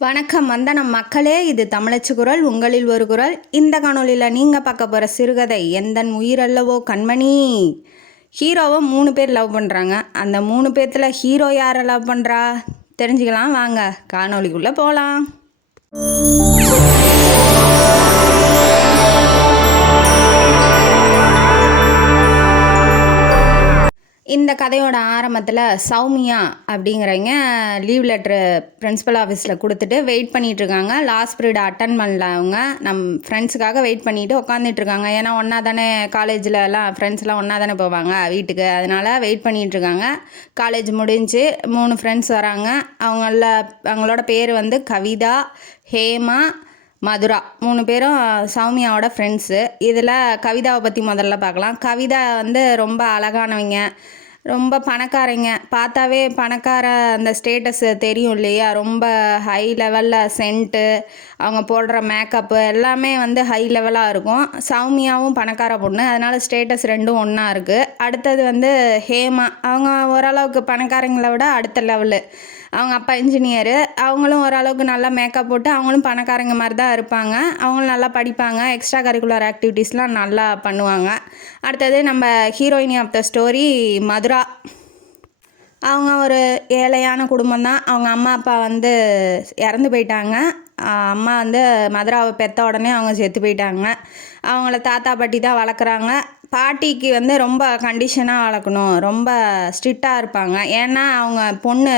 வணக்கம் வந்தனம் மக்களே, இது தமிழச்சு குரல், உங்களில் ஒரு குரல். இந்த காணொலியில் நீங்கள் பார்க்க போகிற சிறுகதை எந்தன் உயிரல்லவோ கண்மணி. ஹீரோவை 3 பேர் லவ் பண்ணுறாங்க. அந்த 3 பேர்த்தில் ஹீரோ யாரை லவ் பண்ணுறா தெரிஞ்சுக்கலாம் வாங்க, காணொலிக்குள்ளே போகலாம். இந்த கதையோட ஆரம்பத்தில் சௌமியா அப்படிங்கிறவங்க லீவ் லெட்ரு பிரின்ஸிபல் ஆஃபீஸில் கொடுத்துட்டு வெயிட் பண்ணிகிட்ருக்காங்க. லாஸ்ட் பீரியட் அட்டன் பண்ணல. அவங்க ஃப்ரெண்ட்ஸுக்காக வெயிட் பண்ணிவிட்டு உட்காந்துட்ருக்காங்க. ஏன்னா ஒன்றா தானே காலேஜில் எல்லாம் ஃப்ரெண்ட்ஸ்லாம் ஒன்றா தானே போவாங்க வீட்டுக்கு, அதனால் வெயிட் பண்ணிகிட்ருக்காங்க. காலேஜ் முடிஞ்சு 3 ஃப்ரெண்ட்ஸ் வராங்க. அவங்களோட பேர் வந்து கவிதா, ஹேமா, மதுரா. 3 பேரும் சௌமியாவோட ஃப்ரெண்ட்ஸு. இதில் கவிதாவை பற்றி முதல்ல பார்க்கலாம். கவிதா வந்து ரொம்ப அழகானவங்க, ரொம்ப பணக்காரங்க. பார்த்தாவே பணக்கார அந்த ஸ்டேட்டஸ் தெரியும் இல்லையா. ரொம்ப ஹை லெவலில் சென்ட்டு, அவங்க போடுற மேக்கப்பு எல்லாமே வந்து ஹை லெவலாக இருக்கும். சௌமியாவும் பணக்கார பொண்ணு, அதனால் ஸ்டேட்டஸ் ரெண்டும் ஒன்றா இருக்குது. அடுத்தது வந்து ஹேமா, அவங்க ஓரளவுக்கு பணக்காரங்களை விட அடுத்த லெவலு. அவங்க அப்பா இன்ஜினியரு. அவங்களும் ஓரளவுக்கு நல்லா மேக்கப் போட்டு அவங்களும் பணக்காரங்க மாதிரி தான் இருப்பாங்க. அவங்களும் நல்லா படிப்பாங்க, எக்ஸ்ட்ரா கரிக்குலர் ஆக்டிவிட்டீஸ்லாம் நல்லா பண்ணுவாங்க. அடுத்தது நம்ம ஹீரோயினி ஆஃப் த ஸ்டோரி மதுரா. அவங்க ஒரு ஏழையான குடும்பம் தான். அவங்க அம்மா அப்பா வந்து இறந்து போயிட்டாங்க. அம்மா வந்து மதுராவை பெற்ற உடனே அவங்க செத்து போயிட்டாங்க. அவங்கள தாத்தா பாட்டி தான் வளர்க்குறாங்க. பாட்டிக்கு வந்து ரொம்ப கண்டிஷனாக வளர்க்கணும், ரொம்ப ஸ்ட்ரிக்டாக இருப்பாங்க. ஏன்னா அவங்க பொண்ணு,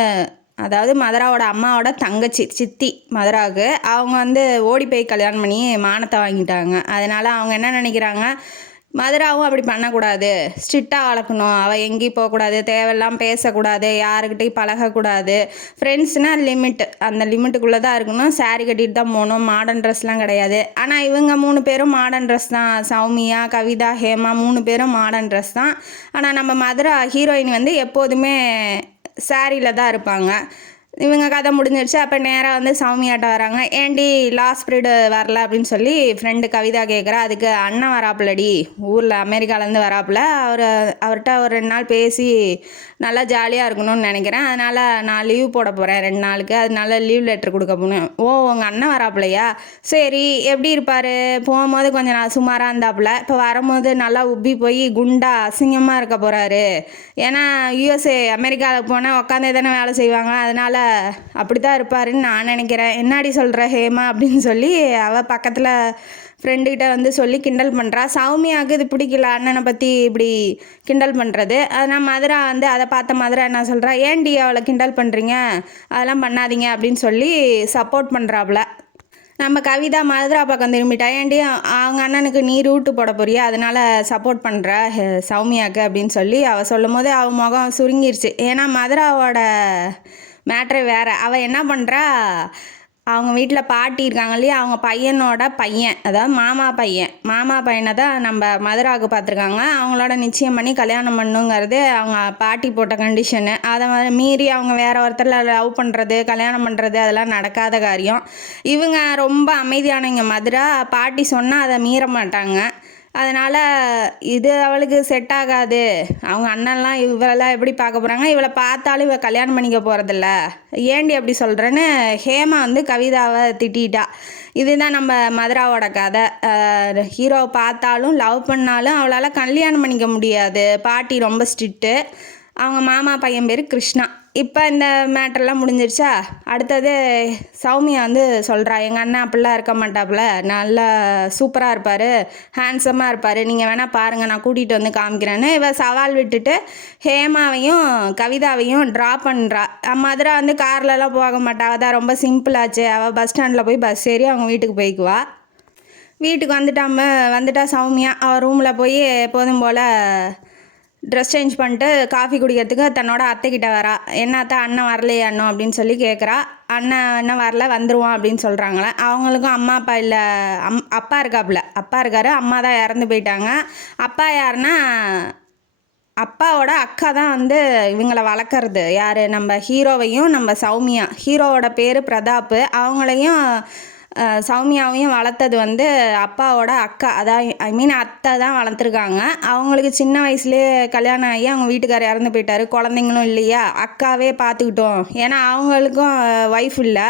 அதாவது மதுராவோட அம்மாவோட தங்கச்சி, சித்தி மதுராவுக்கு, அவங்க வந்து ஓடி போய் கல்யாணம் பண்ணி மானத்தை வாங்கிட்டாங்க. அதனால் அவங்க என்ன நினைக்கிறாங்க, மதுராவும் அப்படி பண்ணக்கூடாது, ஸ்ட்ரிக்டாக வளர்க்கணும், அவள் எங்கேயும் போகக்கூடாது, தேவையெல்லாம் பேசக்கூடாது, யாருக்கிட்டையும் பழகக்கூடாது, ஃப்ரெண்ட்ஸ்னால் லிமிட், அந்த லிமிட்டுக்குள்ளே தான் இருக்கணும், சாரீ கட்டிட்டு தான் போகணும், மாடர்ன் ட்ரெஸ்லாம் கிடையாது. ஆனால் இவங்க 3 பேரும் மாடர்ன் ட்ரெஸ் தான். சௌமியா, கவிதா, ஹேமா 3 பேரும் மாடர்ன் ட்ரெஸ் தான். ஆனால் நம்ம மதுரா ஹீரோயின் வந்து எப்போதுமே சாரியில் தான் இருப்பாங்க. இவங்க கதை முடிஞ்சிருச்சு. அப்போ நேராக வந்து சௌமியாட்ட வராங்க. ஏண்டி லாஸ்ட் பீரியடு வரல அப்படின்னு சொல்லி ஃப்ரெண்டு கவிதா கேட்குறா. அதுக்கு அண்ணன் வராப்புலடி, ஊரில் அமெரிக்காலேருந்து வராப்புல, அவர்கிட்ட ஒரு 2 நாள் பேசி நல்லா ஜாலியாக இருக்கணும்னு நினைக்கிறேன், அதனால் நான் லீவ் போட போகிறேன் 2 நாளுக்கு, அதனால லீவ் லெட்டர் கொடுக்க போகணும். ஓ, உங்கள் அண்ணன் வராப்புலையா, சரி. எப்படி இருப்பார்? போகும்போது கொஞ்சம் நான் சுமாராக இருந்தாப்புல, இப்போ வரும்போது நல்லா உப்பி போய் குண்டா அசிங்கமாக இருக்க போகிறாரு. ஏன்னா யூஎஸ்ஏ அமெரிக்காவில் போனால் உட்காந்தே தானே வேலை செய்வாங்க, அதனால் அப்படி தான் இருப்பாருன்னு நான் நினைக்கிறேன். என்னாடி சொல்கிற ஹேமா அப்படின்னு சொல்லி அவள் பக்கத்தில் ஃப்ரெண்டுக்கிட்ட வந்து சொல்லி கிண்டல் பண்ணுறா. சௌமியாவுக்கு இது பிடிக்கல, அண்ணனை பற்றி இப்படி கிண்டல் பண்ணுறது. அதனால் மதுரா வந்து அதை பார்த்த மதுரா என்ன சொல்கிறா, ஏன்டி அவளை கிண்டல் பண்ணுறீங்க, அதெல்லாம் பண்ணாதீங்க அப்படின்னு சொல்லி சப்போர்ட் பண்ணுறாப்புல. நம்ம கவிதா மதுரா பக்கம் திரும்பிட்டா, ஏன்டி அவங்க அண்ணனுக்கு நீ ரூட்டு போட போறியா, அதனால் சப்போர்ட் பண்ணுற சௌமியாவுக்கு அப்படின்னு சொல்லி அவள் சொல்லும் போது அவள் முகம் சுருங்கிருச்சு. ஏன்னா மதுராவோட மேட்ரு வேறு. அவள் என்ன பண்ணுறா, அவங்க வீட்டில் பாட்டி இருக்காங்க இல்லையா, அவங்க பையனோட பையன், அதாவது மாமா பையனை தான் நம்ம மதுராவுக்கு பார்த்துருக்காங்க. அவங்களோட நிச்சயம் பண்ணி கல்யாணம் பண்ணுங்கிறது அவங்க பாட்டி போட்ட கண்டிஷனு. அதை மீறி அவங்க வேற ஒருத்தரில் லவ் பண்ணுறது, கல்யாணம் பண்ணுறது அதெல்லாம் நடக்காத காரியம். இவங்க ரொம்ப அமைதியானவங்க. மதுரா பாட்டி சொன்னால் அதை மீற மாட்டாங்க. அதனால் இது அவளுக்கு செட் ஆகாது. அவங்க அண்ணன்லாம் இவளெல்லாம் எப்படி பார்க்க போகிறாங்க, இவளை பார்த்தாலும் இவள் கல்யாணம் பண்ணிக்க போகிறதில்ல, ஏண்டி அப்படி சொல்கிறேன்னு ஹேமா வந்து கவிதாவை திட்டா. இதுதான் நம்ம மதுராவோட கதை. ஹீரோவை பார்த்தாலும் லவ் பண்ணாலும் அவளால் கல்யாணம் பண்ணிக்க முடியாது, பாட்டி ரொம்ப ஸ்ட்ரிக்ட்டு. அவங்க மாமா பையன் பேர் கிருஷ்ணா. இப்போ இந்த மேட்டர்லாம் முடிஞ்சிருச்சா. அடுத்தது சௌமியா வந்து சொல்கிறா, எங்கள் அண்ணன் அப்படிலாம் இருக்க மாட்டாப்புல, நல்லா சூப்பராக இருப்பார், ஹேண்ட்ஸமாக இருப்பார், நீங்கள் வேணால் பாருங்கள், நான் கூட்டிகிட்டு வந்து காமிக்கிறேன்னு இவள் சவால் விட்டுட்டு ஹேமாவையும் கவிதாவையும் ட்ரா பண்ணுறா. மதுரா வந்து கார்லலாம் போக மாட்டா, அவள் தான் ரொம்ப சிம்பிளாச்சு. அவள் பஸ் ஸ்டாண்டில் போய் பஸ் ஏறி அவங்க வீட்டுக்கு போய்க்குவா. வீட்டுக்கு வந்துட்டா சௌமியா. அவள் ரூமில் போய் எப்போதும் போல் ட்ரெஸ் சேஞ்ச் பண்ணிட்டு காஃபி குடிக்கிறதுக்கு தன்னோட அத்தைக்கிட்ட வரா. என்னத்த அண்ணன் வரலையே அண்ணன் அப்படின்னு சொல்லி கேட்குறா. அண்ணன் என்ன வரல, வந்துடுவான் அப்படின்னு சொல்கிறாங்களே. அவங்களுக்கும் அம்மா அப்பா இல்லை, அப்பா இருக்காரு, அம்மா தான் இறந்து போயிட்டாங்க. அப்பா யாருன்னா அப்பாவோட அக்கா தான் வந்து இவங்களை வளர்க்குறது. யார், நம்ம ஹீரோவையும் நம்ம சௌமியா. ஹீரோவோட பேர் பிரதாப். அவங்களையும் சௌமியாவையும் வளர்த்தது வந்து அப்பாவோட அக்கா, அதான் அத்தை தான் வளர்த்துருக்காங்க. அவங்களுக்கு சின்ன வயசுலேயே கல்யாணம் ஆகி அவங்க வீட்டுக்காரர் இறந்து போயிட்டார். குழந்தைங்களும் இல்லையா, அக்காவே பார்த்துக்கிட்டோம். ஏன்னா அவங்களுக்கும் ஒய்ஃப் இல்லை,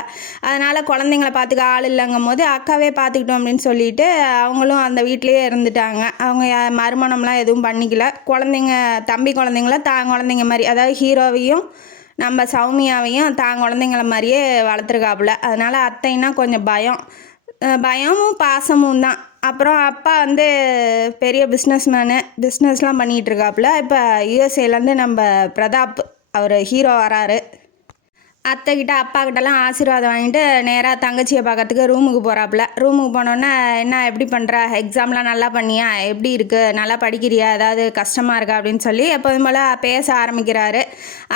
அதனால் குழந்தைங்கள பார்த்துக்க ஆள் இல்லைங்கும் போது அக்காவே பார்த்துக்கிட்டோம் அப்படின்னு சொல்லிட்டு அவங்களும் அந்த வீட்டிலையே இருந்துட்டாங்க. அவங்க மறுமணம்லாம் எதுவும் பண்ணிக்கல. குழந்தைங்க, தம்பி குழந்தைங்கள தான் குழந்தைங்க மாதிரி, அதாவது ஹீரோவையும் நம்ம சௌமியாவையும் தான் குழந்தைங்கள மாதிரியே வளர்த்துருக்காப்புல. அதனால் அத்தைன்னா கொஞ்சம் பயமும் பாசமும் தான். அப்புறம் அப்பா வந்து பெரிய பிஸ்னஸ்லாம் பண்ணிகிட்ருக்காப்புல. இப்போ யூஎஸ்ஏலேருந்து நம்ம பிரதாப் அவர் ஹீரோ வராரு. அத்தைக்கிட்ட அப்பாக்கிட்டலாம் ஆசீர்வாதம் வாங்கிட்டு நேராக தங்கச்சியை பார்க்கறதுக்கு ரூமுக்கு போகிறாப்புல. ரூமுக்கு போனோன்னே, என்ன எப்படி பண்ணுற, எக்ஸாம்லாம் நல்லா பண்ணியா, எப்படி இருக்குது, நல்லா படிக்கிறியா, ஏதாவது கஷ்டமாக இருக்கா அப்படின்னு சொல்லி எப்போதும் போல் பேச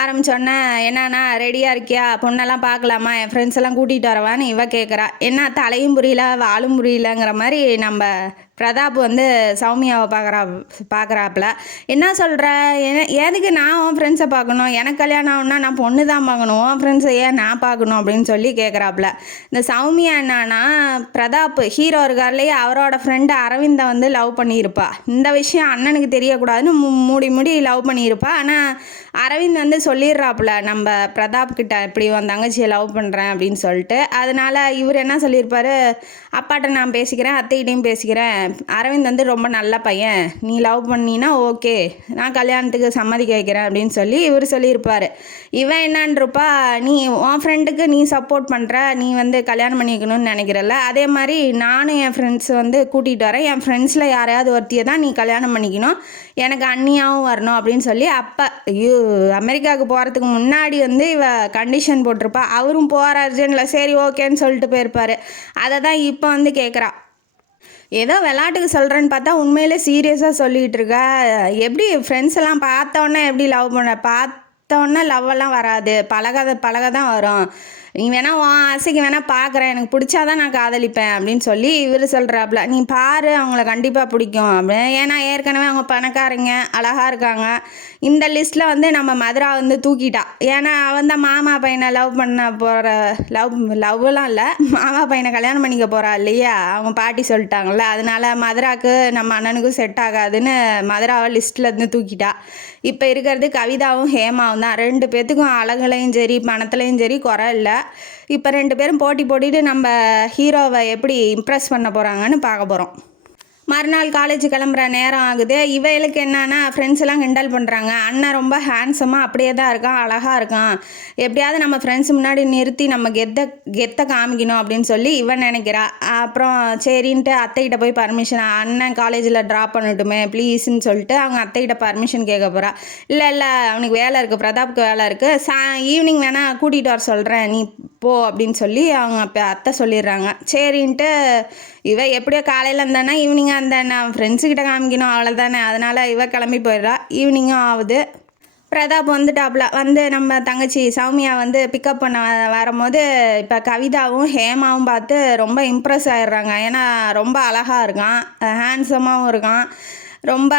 ஆரம்பித்தோன்னே, என்னன்னா ரெடியாக இருக்கியா, பொண்ணெல்லாம் பார்க்கலாமா, என் ஃப்ரெண்ட்ஸ் எல்லாம் கூட்டிகிட்டு வரவான்னு இவ கேட்குறா. என்ன தலையும் புரியல வாலும் புரியலங்கிற மாதிரி நம்ம பிரதாப் வந்து சௌமியாவை பார்க்குறாப்புல. என்ன சொல்கிற, எதுக்கு நான் உன் ஃப்ரெண்ட்ஸை பார்க்கணும், எனக்கு கல்யாணம் ஆகுனா நான் பொண்ணு தான் பார்க்கணும், உன் ஃப்ரெண்ட்ஸை ஏன் நான் பார்க்கணும் அப்படின்னு சொல்லி கேட்குறாப்புல. இந்த சௌமியா என்னன்னா, பிரதாப் ஹீரோ இருக்கார்லேயே அவரோட ஃப்ரெண்டு அரவிந்தை வந்து லவ் பண்ணியிருப்பா. இந்த விஷயம் அண்ணனுக்கு தெரியக்கூடாதுன்னு மூடி லவ் பண்ணியிருப்பா. ஆனால் அரவிந்த் வந்து சொல்லிடுறாப்புல நம்ம பிரதாப் கிட்ட, இப்படி உன் தங்கச்சியை லவ் பண்ணுறேன் அப்படின்னு சொல்லிட்டு. அதனால் இவர் என்ன சொல்லியிருப்பார், அப்பாட்ட நான் பேசிக்கிறேன், அத்தைகிட்டையும் பேசிக்கிறேன், அரவிந்த் வந்து ரொம்ப நல்ல பையன், நீ லவ் பண்ணினா ஓகே, நான் கல்யாணத்துக்கு சம்மதிக்க வைக்கிறேன் அப்படின்னு சொல்லி இவர் சொல்லியிருப்பார். இவன் என்னன்றப்பா, நீ உன் ஃப்ரெண்டுக்கு நீ சப்போர்ட் பண்ணுற, நீ வந்து கல்யாணம் பண்ணி வைக்கணும்னு நினைக்கிறல்ல, அதே மாதிரி நானும் என் ஃப்ரெண்ட்ஸ் வந்து கூட்டிகிட்டு வரேன், என் ஃப்ரெண்ட்ஸில் யாரையாவது ஒருத்தியை தான் நீ கல்யாணம் பண்ணிக்கணும், எனக்கு அண்ணியாகவும் வரணும் அப்படின்னு சொல்லி அப்போ அமெரிக்காவுக்கு போகிறதுக்கு முன்னாடி வந்து இவ கண்டிஷன் போட்டிருப்பா. அவரும் போகிற அர்ஜென்ட்டில் சரி ஓகேன்னு சொல்லிட்டு போயிருப்பார். அதை தான் இப்போ வந்து கேட்குறா. ஏதோ விளாட்டுக்கு சொல்கிறேன்னு பார்த்தா உண்மையிலே சீரியஸாக சொல்லிகிட்டு இருக்கா. எப்படி ஃப்ரெண்ட்ஸ் எல்லாம் பார்த்தோன்னே எப்படி லவ் பண்ண, பார்த்தோன்னே லவ்வெல்லாம் வராது, பழக தான் வரும். நீ வேணால் உன் ஆசைக்கு வேணால் பார்க்குறேன், எனக்கு பிடிச்சாதான் நான் காதலிப்பேன் அப்படின்னு சொல்லி இவர் சொல்கிறாப்புல. நீ பாரு, அவங்கள கண்டிப்பாக பிடிக்கும் அப்படின்னு. ஏன்னா ஏற்கனவே அவங்க பணக்காரங்க, அழகாக இருக்காங்க. இந்த லிஸ்ட்டில் வந்து நம்ம மதுரா வந்து தூக்கிட்டா. ஏன்னா அவன் தான் மாமா பையனை லவ் பண்ண போகிற, லவ்லாம் இல்லை, மாமா பையனை கல்யாணம் பண்ணிக்க போகிறா இல்லையா, அவங்க பாட்டி சொல்லிட்டாங்கள்ல. அதனால் மதுராவுக்கு நம்ம அண்ணனுக்கும் செட் ஆகாதுன்னு மதுராவை லிஸ்ட்டில் இருந்து தூக்கிட்டா. இப்போ இருக்கிறது கவிதாவும் ஹேமாவும் தான். 2 பேர்த்துக்கும் அழகுலையும் சரி பணத்துலையும் சரி குறை இல்லை. இப்போ 2 பேரும் போட்டிட்டு நம்ம ஹீரோவை எப்படி இம்ப்ரெஸ் பண்ண போகிறாங்கன்னு பார்க்க போகிறோம். மறுநாள் காலேஜ் கிளம்புற நேரம் ஆகுது. இவைகளுக்கு என்னன்னா, ஃப்ரெண்ட்ஸ் எல்லாம் கிண்டல் பண்ணுறாங்க, அண்ணன் ரொம்ப ஹேண்ட்ஸமாக அப்படியே தான் இருக்கான், அழகாக இருக்கான், எப்படியாவது நம்ம ஃப்ரெண்ட்ஸ் முன்னாடி நிறுத்தி நம்ம கெத்தை காமிக்கணும் அப்படின்னு சொல்லி இவன் நினைக்கிறா. அப்புறம் சரின்ட்டு அத்தைகிட்ட போய் பர்மிஷன், அண்ணன் காலேஜில் ட்ராப் பண்ணட்டுமே ப்ளீஸ்ன்னு சொல்லிட்டு அவங்க அத்தைகிட்ட பர்மிஷன் கேட்க போகிறா. இல்லை அவனுக்கு வேலை இருக்குது, பிரதாப்புக்கு வேலை இருக்குது, ஈவினிங் வேணால் கூட்டிகிட்டு வர சொல்கிறேன், நீ போ அப்படின்னு சொல்லி அவங்க அப்போ அத்தை சொல்லிடுறாங்க. சரின்ட்டு இவ எப்படியோ காலையில் இருந்தானா ஈவினிங்காக இருந்தானே ஃப்ரெண்ட்ஸுக்கிட்ட காமிக்கணும் அவ்வளோதானே, அதனால் இவ கிளம்பி போயிடுறா. ஈவினிங்கும் ஆகுது. பிரதாப் வந்துட்டாப்புல. வந்து நம்ம தங்கச்சி சௌமியா வந்து பிக்கப் பண்ண வரும்போது இப்போ கவிதாவும் ஹேமாவும் பார்த்து ரொம்ப இம்ப்ரெஸ் ஆகிடுறாங்க. ஏன்னா ரொம்ப அழகாக இருக்கான், ஹேண்ட்ஸமாகவும் இருக்கான், ரொம்ப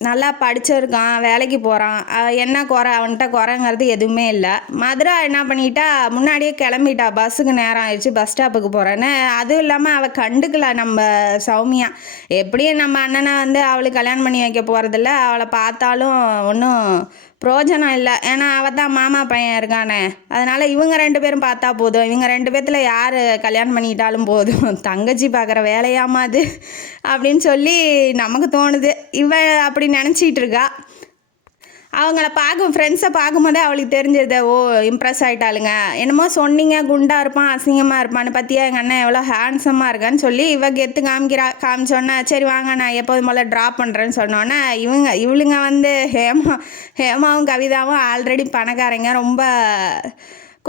நல்லா படிச்சிருக்கான், வேலைக்கு போகிறான், என்ன குறை, அவன்கிட்ட குறைங்கிறது எதுவுமே இல்லை. மதுரா என்ன பண்ணிட்டா, முன்னாடியே கிளம்பிட்டா, பஸ்ஸுக்கு நேரம் ஆயிடுச்சு, பஸ் ஸ்டாப்புக்கு போகிறேன்னு. அதுவும் இல்லாமல் அவள் கண்டுக்கல நம்ம சௌமியா. எப்படியும் நம்ம அண்ணனை வந்து அவளுக்கு கல்யாணம் பண்ணி வைக்க போகிறதில்ல, அவளை பார்த்தாலும் ஒன்றும் பிரோஜனம் இல்லை. ஏன்னா அவள் தான் மாமா பையன் இருக்கானே, அதனால் இவங்க 2 பேரும் பார்த்தா போதும், இவங்க 2 பேர்த்தில் யார் கல்யாணம் பண்ணிக்கிட்டாலும் போதும், தங்கச்சி பார்க்குற வேலையாமா அது அப்படின்னு சொல்லி நமக்கு தோணுது. இவன் அப்படி நினச்சிட்டு இருக்கா. அவங்கள ஃப்ரெண்ட்ஸை பார்க்கும்போதே அவளுக்கு தெரிஞ்சது, ஓ இம்ப்ரெஸ் ஆகிட்டாளுங்க, என்னமோ சொன்னீங்க குண்டாக இருப்பான் அசிங்கமாக இருப்பான்னு, பற்றியா எங்கள் அண்ணன் எவ்வளோ ஹேண்ட்ஸமாக இருக்கான்னு சொல்லி இவ கெத்து காமிச்சோன்னே சரி வாங்க நான் எப்போதும் போல் ட்ராப் பண்ணுறேன்னு சொன்னோன்னே இவளுங்க வந்து ஹேமாவும் கவிதாவும் ஆல்ரெடி பணக்காரங்க, ரொம்ப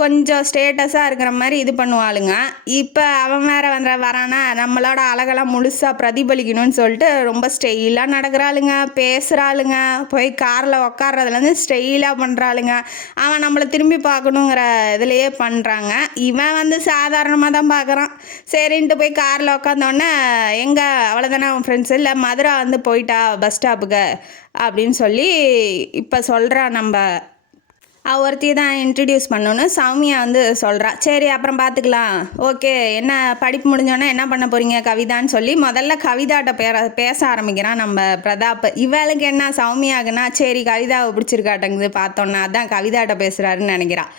கொஞ்சம் ஸ்டேட்டஸாக இருக்கிற மாதிரி இது பண்ணுவாளுங்க. இப்போ அவன் வேறு வரானா, நம்மளோட அழகெல்லாம் முழுசாக பிரதிபலிக்கணும்னு சொல்லிட்டு ரொம்ப ஸ்டைலாக நடக்கிறாளுங்க, பேசுகிறாளுங்க, போய் காரில் உக்காடுறதுலேருந்து ஸ்டைலாக பண்ணுறாளுங்க. அவன் நம்மளை திரும்பி பார்க்கணுங்கிற இதுலையே பண்ணுறாங்க. இவன் வந்து சாதாரணமாக தான் பார்க்குறான். சரின்ட்டு போய் காரில் உக்காந்தோடனே எங்கே அவ்வளோதானே அவன் ஃப்ரெண்ட்ஸ் இல்லை, மதுரா வந்து போயிட்டா பஸ் ஸ்டாப்புக்கு அப்படின்னு சொல்லி இப்போ சொல்கிறான் நம்ம ஒருத்தி தான் இன்ட்ரடியூஸ் பண்ணணுன்னு சௌமியா வந்து சொல்கிறா. சரி அப்புறம் பார்த்துக்கலாம், ஓகே என்ன படிப்பு முடிஞ்சோன்னே என்ன பண்ண போகிறீங்க கவிதான்னு சொல்லி முதல்ல கவிதாட்ட பேச ஆரம்பிக்கிறான் நம்ம பிரதாப். இவளுக்கு என்ன சௌமியாகுன்னா சரி கவிதாவை பிடிச்சிருக்காட்டங்குது பார்த்தோன்னா அதான் கவிதாட்ட பேசுகிறாருன்னு நினைக்கிறான்.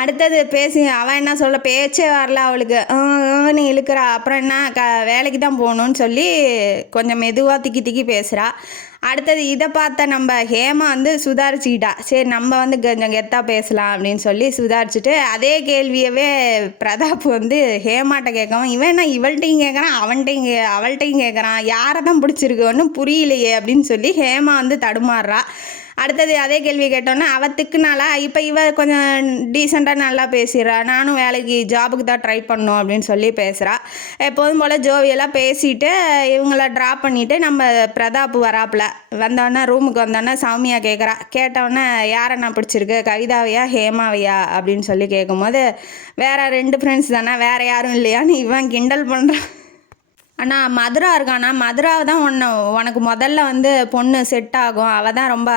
அடுத்தது பேசி அவன் என்ன சொல்ல பேச்சே வரல அவளுக்கு, நீ இழுக்கிறா. அப்புறம் என்ன வேலைக்கு தான் போகணுன்னு சொல்லி கொஞ்சம் மெதுவாக திக்கி திக்கி பேசுகிறா. அடுத்தது இதை பார்த்த நம்ம ஹேமா வந்து சுதாரிச்சுக்கிட்டா. சரி நம்ம வந்து கொஞ்சம் கெத்தாக பேசலாம் அப்படின்னு சொல்லி சுதாரிச்சுட்டு அதே கேள்வியவே பிரதாப் வந்து ஹேமாட்ட கேட்கவும், இவன் என்ன இவள்கிட்டையும் கேட்குறான் அவள்கிட்டையும் கேட்குறான், யாரை தான் பிடிச்சிருக்கு ஒன்றும் புரியலையே அப்படின்னு சொல்லி ஹேமா வந்து தடுமாறுறா. அடுத்தது அதே கேள்வி கேட்டோன்னே அவள் திக்குனாலா, இப்போ இவ கொஞ்சம் டீசெண்டாக நல்லா பேசிடுறா, நானும் வேலைக்கு ஜாபுக்கு தான் ட்ரை பண்ணணும் அப்படின்னு சொல்லி பேசுகிறா. எப்போதும் போல் ஜோவியெல்லாம் பேசிட்டு இவங்கள ட்ராப் பண்ணிவிட்டு நம்ம பிரதாப் வராப்பில் வந்தோடனே ரூமுக்கு வந்தோடனே சௌமியா கேட்டோடனே யாரை நான் பிடிச்சிருக்கு கவிதாவையா ஹேமாவையா அப்படின்னு சொல்லி கேட்கும்போது வேறு 2 ஃப்ரெண்ட்ஸ் தானே வேறு யாரும் இல்லையான்னு இவன் கிண்டல் பண்ணுறான். ஆனால் மதுரா இருக்கானா, மதுராவை தான் உனக்கு முதல்ல வந்து பொண்ணு செட் ஆகும், அவள் தான் ரொம்ப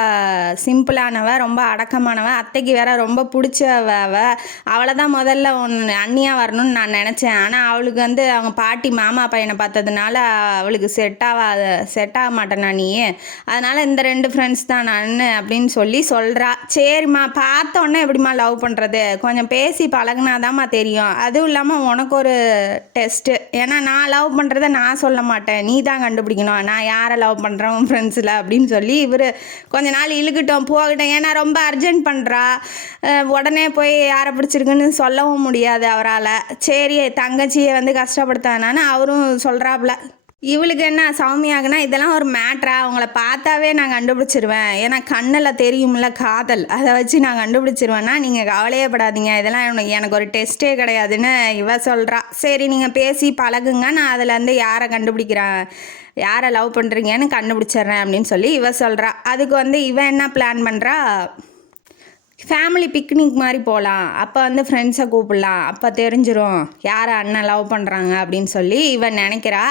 சிம்பிளானவ, ரொம்ப அடக்கமானவ, அத்தைக்கு வேற ரொம்ப பிடிச்சவ, அவளை தான் முதல்ல அண்ணியாக வரணும்னு நான் நினச்சேன். ஆனால் அவளுக்கு வந்து அவங்க பாட்டி மாமா பையனை பார்த்ததுனால அவளுக்கு செட் ஆக மாட்டேனா நீ, அதனால் இந்த 2 ஃப்ரெண்ட்ஸ் தான் நான் அப்படின்னு சொல்லி சொல்கிறா. சரிம்மா பார்த்தோன்னே எப்படிம்மா லவ் பண்ணுறது, கொஞ்சம் பேசி பழகுனாதாம்மா தெரியும். அதுவும் இல்லாமல் உனக்கு ஒரு டெஸ்ட்டு, ஏன்னா நான் லவ் பண்ணுறத நான் சொல்ல மாட்டேன், நீ தான் கண்டுபிடிக்கணும் நான் யாரை லவ் பண்ணுறேன் ஃப்ரெண்ட்ஸில் அப்படின்னு சொல்லி இவர் கொஞ்ச நாள் இழுக்கிட்டோம் போகட்டும். ஏன்னா ரொம்ப அர்ஜென்ட் பண்ணுறா, உடனே போய் யாரை பிடிச்சிருக்குன்னு சொல்லவும் முடியாது அவரால். சரி தங்கச்சியை வந்து கஷ்டப்படுத்தானான்னு அவரும் சொல்கிறாப்புல. இவளுக்கு என்ன சௌமியாகுனா இதெல்லாம் ஒரு மேட்ரா, அவங்கள பார்த்தாவே நான் கண்டுபிடிச்சிருவேன், ஏன்னா கண்ணில் தெரியும்ல காதல், அதை வச்சு நான் கண்டுபிடிச்சிருவேன்னா நீங்கள் கவலையே படாதீங்க, இதெல்லாம் எனக்கு ஒரு டெஸ்ட்டே கிடையாதுன்னு இவ சொல்கிறா. சரி நீங்கள் பேசி பழகுங்க, நான் அதுலேருந்து யாரை கண்டுபிடிக்கிறேன் யாரை லவ் பண்ணுறீங்கன்னு கண்டுபிடிச்சிட்றேன் அப்படின்னு சொல்லி இவ சொல்கிறா. அதுக்கு வந்து இவன் என்ன பிளான் பண்ணுறா, ஃபேமிலி பிக்னிக் மாதிரி போகலாம், அப்போ வந்து ஃப்ரெண்ட்ஸை கூப்பிடலாம், அப்போ தெரிஞ்சிடும் யாரை அண்ணன் லவ் பண்ணுறாங்க அப்படின்னு சொல்லி இவன் நினைக்கிறா.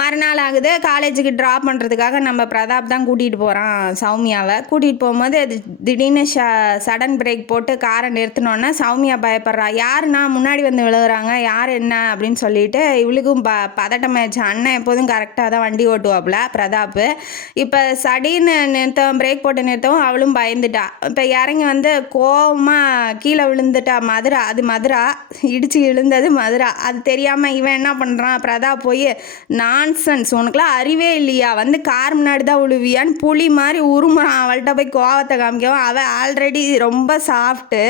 மறுநாள் ஆகுது, காலேஜுக்கு ட்ராப் பண்ணுறதுக்காக நம்ம பிரதாப் தான் கூட்டிகிட்டு போகிறான் சௌமியாவை. கூட்டிகிட்டு போகும்போது அது திடீர்னு சடன் பிரேக் போட்டு காரை நிறுத்தினோன்னே சௌமியா பயப்படுறா. யாருன்னா முன்னாடி வந்து விழுகுறாங்க, யார் என்ன அப்படின்னு சொல்லிட்டு இவளுக்கும் பதட்டமாயிடுச்சு. அண்ணன் எப்போதும் கரெக்டாக தான் வண்டி ஓட்டுவாப்புல பிரதாப். இப்போ சடின்னு பிரேக் போட்டு நிறுத்தவும் அவளும் பயந்துட்டா. இப்போ இறங்கி வந்து கோவமாக கீழே விழுந்துட்டா மதுரா. அது மதுரா இடிச்சு விழுந்தது மதுரா. அது தெரியாமல் இவன் என்ன பண்ணுறான், பிரதாப் போய் நான்சென்ஸ் உனக்குலாம் அறிவே இல்லையா, வந்து கார் முன்னாடி தான் விழுவியான்னு புலி மாதிரி உருமுறான். அவள்கிட்ட போய் கோவத்தை காமிக்கவும் அவள் ஆல்ரெடி ரொம்ப சாஃப்ட்டு.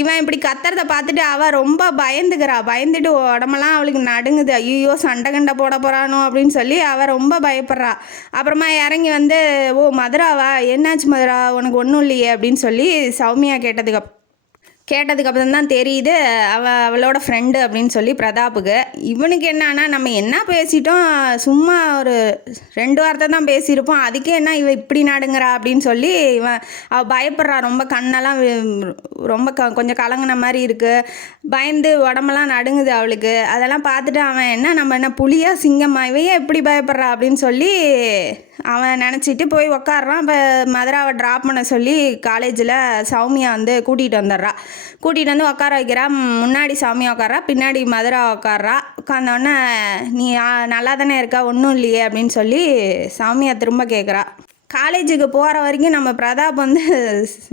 இவன் இப்படி கத்துறதை பார்த்துட்டு அவள் ரொம்ப பயந்துட்டு உடம்பெல்லாம் அவளுக்கு நடுங்குது. ஐயோ சண்டை கண்டை போட போகிறானோ அப்படின்னு சொல்லி அவள் ரொம்ப பயப்படுறா. அப்புறமா இறங்கி வந்து ஓ மதுராவா, என்னாச்சு மதுரா உனக்கு ஒன்றும் இல்லையே அப்படின்னு சொல்லி சௌமியா கேட்டதுக்கப்புறம் தான் தெரியுது அவளோட ஃப்ரெண்டு அப்படின்னு சொல்லி பிரதாப்புக்கு. இவனுக்கு என்னன்னா நம்ம என்ன பேசிட்டோம், சும்மா ஒரு 2 வார்த்தை தான் பேசியிருப்போம், அதுக்கே என்ன இவன் இப்படி நடுங்கிறா அப்படின்னு சொல்லி அவள் பயப்படுறா. ரொம்ப கண்ணெல்லாம் ரொம்ப கொஞ்சம் கலங்கின மாதிரி இருக்குது, பயந்து உடம்பெல்லாம் நடுங்குது அவளுக்கு. அதெல்லாம் பார்த்துட்டு அவன் நம்ம என்ன புலியா சிங்கம்மா, இவையே எப்படி பயப்படுறா அப்படின்னு சொல்லி அவன் நினச்சிட்டு போய் உக்காடுறான். இப்போ மதுராவை ட்ராப் பண்ண சொல்லி காலேஜில் சௌமியா வந்து கூட்டிகிட்டு வந்து உட்கார வைக்கிறா. முன்னாடி சௌமியா உட்காரா, பின்னாடி மதுரா உட்காடுறா. உட்காந்தோடனே நீ நல்லா தானே இருக்கா, ஒன்றும் இல்லையே அப்படின்னு சொல்லி சௌமியா திரும்ப கேட்குறா. காலேஜுக்கு போகிற வரைக்கும் நம்ம பிரதாப் வந்து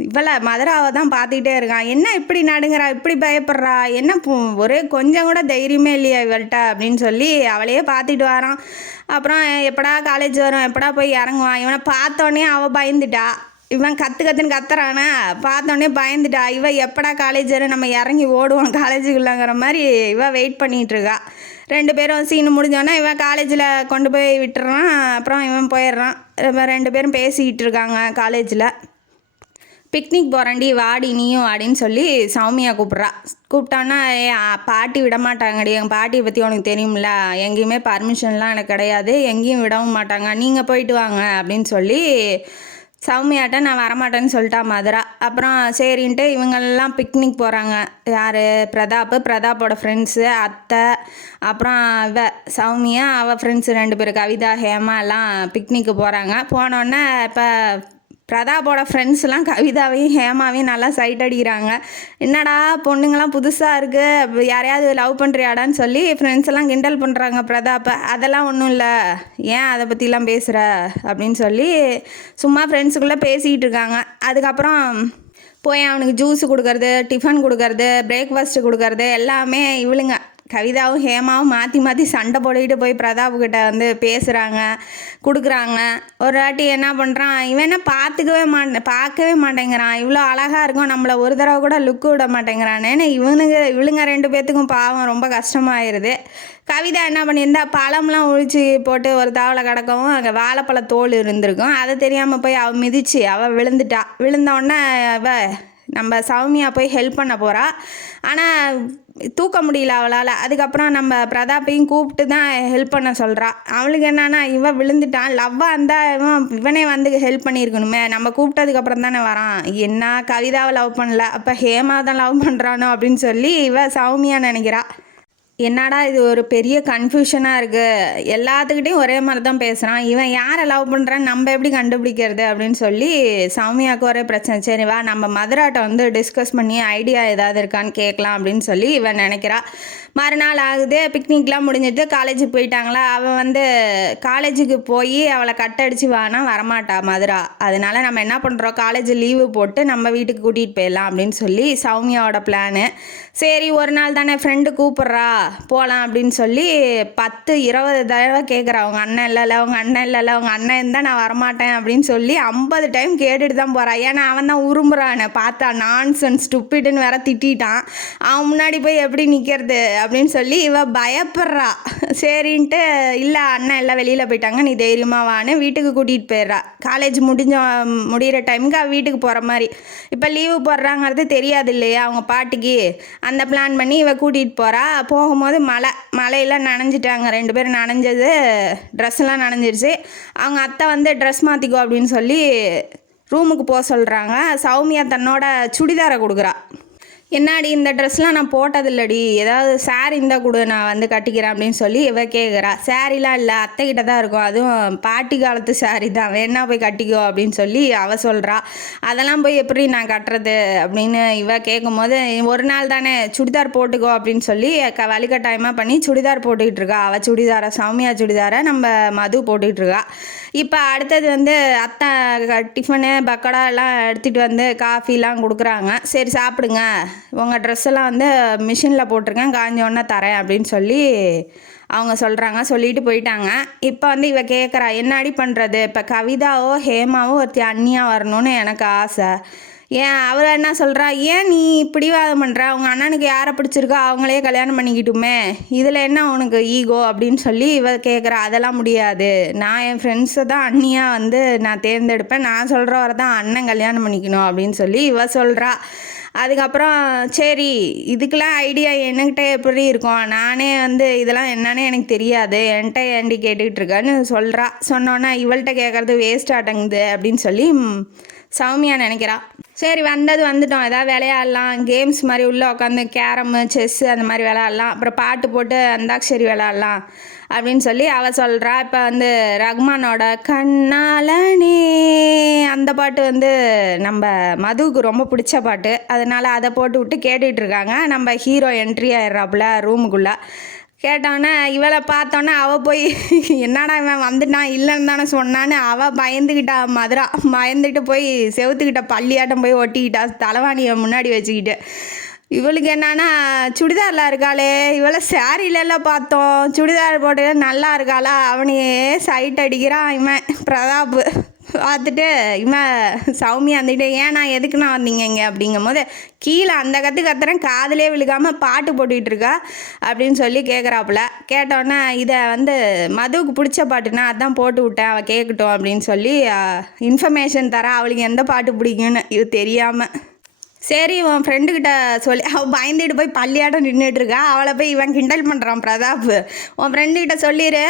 இவளை மதுராவை தான் பார்த்துக்கிட்டே இருக்கான். என்ன இப்படி நடுங்கிறா, இப்படி பயப்படுறா, என்ன ஒரே கொஞ்சம் கூட தைரியமே இல்லையா இவள்கிட்ட அப்படின்னு சொல்லி அவளையே பார்த்துட்டு வரான். அப்புறம் எப்படா காலேஜ் வரும், எப்படா போய் இறங்குவான். இவனை பார்த்தோன்னே அவள் பயந்துட்டா. இவன் கத்துன்னு கத்துறானா, பார்த்தோன்னே பயந்துட்டா. இவன் எப்படா காலேஜ் வரும், நம்ம இறங்கி ஓடுவான் காலேஜுக்குள்ளங்கிற மாதிரி இவன் வெயிட் பண்ணிகிட்ருக்கா. 2 பேரும் சீனு முடிஞ்சோன்னா இவன் காலேஜில் கொண்டு போய் விட்டுறான். அப்புறம் இவன் போயிடுறான். 2 பேரும் பேசிக்கிட்டு இருக்காங்க காலேஜில். பிக்னிக் போகிறேன்டி வாடி நீயும் வாடின்னு சொல்லி சௌமியா கூப்பிட்டான்னா பாட்டி விட மாட்டாங்கடி, எங்கள் பாட்டியை பற்றி உனக்கு தெரியும்ல, எங்கேயுமே பர்மிஷன்லாம் எனக்கு கிடையாது, எங்கேயும் விடவும் மாட்டாங்க, நீங்கள் போயிட்டு வாங்க அப்படின்னு சொல்லி சௌமியாட்ட நான் வரமாட்டேன்னு சொல்லிட்டா மதுரா. அப்புறம் சரின்ட்டு இவங்கெல்லாம் பிக்னிக் போகிறாங்க. யார், பிரதாப்போட ஃப்ரெண்ட்ஸு, அத்தை, அப்புறம் சௌமியா அவள் ஃப்ரெண்ட்ஸு 2 பேர் கவிதா ஹேமா எல்லாம் பிக்னிக்கு போகிறாங்க. போனோடனே இப்போ பிரதாப்போட ஃப்ரெண்ட்ஸ்லாம் கவிதாவையும் ஹேமாவையும் நல்லா சைட் அடிக்கிறாங்க. என்னடா பொண்ணுங்களாம் புதுசாக இருக்குது, யாரையாவது லவ் பண்ணுறியாடான்னு சொல்லி ஃப்ரெண்ட்ஸ் எல்லாம் கிண்டல் பண்ணுறாங்க பிரதாப்பை. அதெல்லாம் ஒன்றும் இல்லை, ஏன் அதை பற்றிலாம் பேசுகிற அப்படின்னு சொல்லி சும்மா ஃப்ரெண்ட்ஸுக்குள்ளே பேசிக்கிட்டு இருக்காங்க. அதுக்கப்புறம் போய் அவனுக்கு ஜூஸ் கொடுக்கறது, டிஃபன் கொடுக்கறது, பிரேக்ஃபாஸ்ட்டு கொடுக்கறது எல்லாமே இவளுங்க கவிதாவும் ஹேமாவும் மாற்றி மாற்றி சண்டை போட்டுக்கிட்டு போய் பிரதாப்கிட்ட வந்து பேசுகிறாங்க, கொடுக்குறாங்க. ஒரு வாட்டி என்ன பண்ணுறான், இவன் என்ன பார்க்கவே மாட்டேங்கிறான், இவ்வளோ அழகாக இருக்கும், நம்மளை ஒரு தடவை கூட லுக்கு விட மாட்டேங்கிறானேன்னு இவளுங்க 2 பேர்த்துக்கும் பாவம் ரொம்ப கஷ்டமாயிருது. கவிதா என்ன பண்ணியிருந்தா, பழம்லாம் ஒழிச்சு போட்டு ஒரு தாவலை கிடக்கவும் அங்கே வாழைப்பழ தோல் இருந்திருக்கும். அதை தெரியாமல் போய் அவள் மிதிச்சு அவள் விழுந்தோடனே நம்ம சௌமியா போய் ஹெல்ப் பண்ண போகிறா. ஆனால் தூக்க முடியல அவளால். அதுக்கப்புறம் நம்ம பிரதாப்பையும் கூப்பிட்டு தான் ஹெல்ப் பண்ண சொல்கிறா. அவளுக்கு என்னன்னா, இவன் விழுந்துட்டான், லவ்வாக இருந்தால் இவனே வந்து ஹெல்ப் பண்ணியிருக்கணுமே, நம்ம கூப்பிட்டதுக்கப்புறம் தானே வரான், என்ன கவிதாவை லவ் பண்ணல, அப்போ ஹேமா தான் லவ் பண்ணுறானோ அப்படின்னு சொல்லி சௌமியா நினைக்கிறா. என்னடா இது ஒரு பெரிய கன்ஃபியூஷனாக இருக்குது, எல்லாத்துக்கிட்டையும் ஒரே மாதிரி தான் பேசுகிறான், இவன் யாரை லவ் பண்ணுறான்னு நம்ம எப்படி கண்டுபிடிக்கிறது அப்படின்னு சொல்லி சௌமியாவுக்கு ஒரே பிரச்சனை. சரி வா, நம்ம மதுராட்ட வந்து டிஸ்கஸ் பண்ணி ஐடியா ஏதாவது இருக்கான்னு கேட்கலாம் அப்படின்னு சொல்லி இவன் நினைக்கிறா. மறுநாள் ஆகுது, பிக்னிக்லாம் முடிஞ்சிட்டு காலேஜுக்கு போயிட்டாங்களா. அவன் வந்து காலேஜுக்கு போய் அவளை கட்டடிச்சு வானா வரமாட்டா மதுரா. அதனால நம்ம என்ன பண்ணுறோம், காலேஜ் லீவு போட்டு நம்ம வீட்டுக்கு கூட்டிகிட்டு போயிடலாம் அப்படின்னு சொல்லி சௌமியாவோட பிளானு. சரி ஒரு நாள் தானே, ஃப்ரெண்டு கூப்பிட்றா போகலாம் அப்படின்னு சொல்லி 10-20 தடவை கேட்குறா. அவங்க அண்ணன் இல்லைல்ல, அவங்க அண்ணன் இருந்தால் நான் வரமாட்டேன் அப்படின்னு சொல்லி 50 டைம் கேட்டுட்டு தான் போகிறான். ஏன்னா அவன் தான் உரும்புறானே, பார்த்தா நான்சென்ஸ் ஸ்டூப்பிடுன்னு வேற திட்டான். அவன் முன்னாடி போய் எப்படி நிற்கிறது அப்படின்னு சொல்லி இவ பயப்படுறா. சரின்ட்டு இல்லை அண்ணன் எல்லாம் வெளியில் போயிட்டாங்க, நீ தைரியமாக வான்னு வீட்டுக்கு கூட்டிகிட்டு போயிடுறா. காலேஜ் முடிகிற டைமுக்கு அவள் வீட்டுக்கு போகிற மாதிரி. இப்போ லீவு போடுறாங்கிறது தெரியாது இல்லையா அவங்க பாட்டிக்கு. அந்த பிளான் பண்ணி இவ கூட்டிகிட்டு போகிறா. போகும்போது மழையெல்லாம் நனைஞ்சிட்டாங்க, 2 பேரும் நனைஞ்சது, ட்ரெஸ்லாம் நனைஞ்சிருச்சு. அவங்க அத்தை வந்து ட்ரெஸ் மாற்றிக்கோ அப்படின்னு சொல்லி ரூமுக்கு போக சொல்கிறாங்க. சௌமியா தன்னோட சுடிதாரை கொடுக்குறா. என்னாடி இந்த ட்ரெஸ்லாம் நான் போட்டதில்லடி, ஏதாவது சாரீ இருந்தால் கொடு, நான் வந்து கட்டிக்கிறேன் அப்படின்னு சொல்லி இவ கேட்குறா. சாரீலாம் இல்லை, அத்தைக்கிட்ட தான் இருக்கும், அதுவும் பாட்டி காலத்து சாரீ தான், வேணா போய் கட்டிக்கோ அப்படின்னு சொல்லி அவள் சொல்கிறா. அதெல்லாம் போய் எப்படி நான் கட்டுறது அப்படின்னு இவ கேட்கும்போது, ஒரு நாள் தானே சுடிதார் போட்டுக்கோ அப்படின்னு சொல்லி வலிக்கட்டாயமாக பண்ணி சுடிதார் போட்டுக்கிட்டு இருக்கா. அவள் சுடிதாரை, சௌமியா சுடிதாரை நம்ம மது போட்டுக்கிட்டு இருக்கா. இப்போ அடுத்தது வந்து அத்தை டிஃபனு பக்கோடா எல்லாம் எடுத்துகிட்டு வந்து காஃபிலாம் கொடுக்குறாங்க. சரி சாப்பிடுங்க, உங்கள் ட்ரெஸ்ஸெல்லாம் வந்து மிஷினில் போட்டிருக்கேன், காஞ்சோடனே தரேன் அப்படின்னு சொல்லி அவங்க சொல்கிறாங்க. சொல்லிட்டு போயிட்டாங்க. இப்போ வந்து இவ கேட்குறா, என்னடி பண்ணுறது, இப்போ கவிதாவோ ஹேமாவோ ஒருத்தி அண்ணியாக வரணும்னு எனக்கு ஆசை. ஏன் அவள் என்ன சொல்கிறா, ஏன் நீ பிடிவாதம் பண்ணுற, அவங்க அண்ணனுக்கு யாரை பிடிச்சிருக்கோ அவங்களே கல்யாணம் பண்ணிக்கிட்டுமே, இதில் என்ன உனக்கு ஈகோ அப்படின்னு சொல்லி இவ கேட்குறா. அதெல்லாம் முடியாது, நான் என் ஃப்ரெண்ட்ஸை தான் அண்ணியாக வந்து நான் தேர்ந்தெடுப்பேன், நான் சொல்கிறவரை தான் அண்ணன் கல்யாணம் பண்ணிக்கணும் அப்படின்னு சொல்லி இவ சொல்கிறா. அதுக்கப்புறம் சரி இதுக்கெலாம் ஐடியா என்கிட்ட எப்படி இருக்கும், நானே வந்து இதெல்லாம் என்னன்னே எனக்கு தெரியாது, என்கிட்ட ஏண்டி கேட்டுக்கிட்டு இருக்கேன்னு சொல்கிறா. சொன்னோன்னா இவள்கிட்ட கேட்குறது வேஸ்ட் ஆட்டங்குது அப்படின்னு சொல்லி சௌமியா நினைக்கிறா. சரி வந்துட்டோம், ஏதாவது விளையாடலாம், கேம்ஸ் மாதிரி உள்ளே உட்காந்து கேரமு செஸ்ஸு அந்த மாதிரி விளையாடலாம், அப்புறம் பாட்டு போட்டு அந்தாக்ஷரி விளையாடலாம் அப்படின்னு சொல்லி அவள் சொல்கிறா. இப்போ வந்து ரகுமானோட கண்ணாலனே அந்த பாட்டு வந்து நம்ம மதுவுக்கு ரொம்ப பிடிச்ச பாட்டு, அதனால் அதை போட்டு விட்டு கேட்டுக்கிட்டு இருக்காங்க. நம்ம ஹீரோ என்ட்ரி ஆயிடுறாப்புல ரூமுக்குள்ளே. கேட்டோன்னே இவளை பார்த்தோன்னே அவள் போய் என்னடா இவன் வந்துட்டான், இல்லைன்னு தானே சொன்னான்னு அவள் பயந்துக்கிட்டா. மதுரா பயந்துக்கிட்டு போய் செவுத்துக்கிட்ட பள்ளியாட்டம் போய் ஒட்டிக்கிட்டா, தலைவாணியை முன்னாடி வச்சுக்கிட்டு. இவளுக்கு என்னன்னா சுடிதாரில் இருக்காளே, இவளை சாரிலெல்லாம் பார்த்தோம், சுடிதார் போட்டு நல்லா இருக்காளா, அவனையே சைட் அடிக்கிறான் இவன் பிரதாப். பார்த்துட்டு இவன் சௌமியா வந்துக்கிட்டே, ஏன் நான் எதுக்குண்ணா வந்தீங்க இங்கே அப்படிங்கும் போது, கீழே அந்த கத்துறேன் காதிலே விழுகாமல் பாட்டு போட்டுக்கிட்டு இருக்கா அப்படின்னு சொல்லி கேட்குறாப்புல. கேட்டோன்னே இதை வந்து மதுவுக்கு பிடிச்ச பாட்டுனா அதான் போட்டு விட்டேன், அவள் கேட்கட்டும் அப்படின்னு சொல்லி இன்ஃபர்மேஷன் தரா. அவளுக்கு எந்த பாட்டு பிடிக்கும்னு இது தெரியாமல். சரி உன் ஃப்ரெண்டுக்கிட்ட சொல்லி அவள் பயந்துட்டு போய் பள்ளியாட்டம் நின்றுட்டு இருக்கா. அவளை போய் இவன் கிண்டல் பண்ணுறான் பிரதாப். உன் ஃப்ரெண்டுக்கிட்ட சொல்லிடு,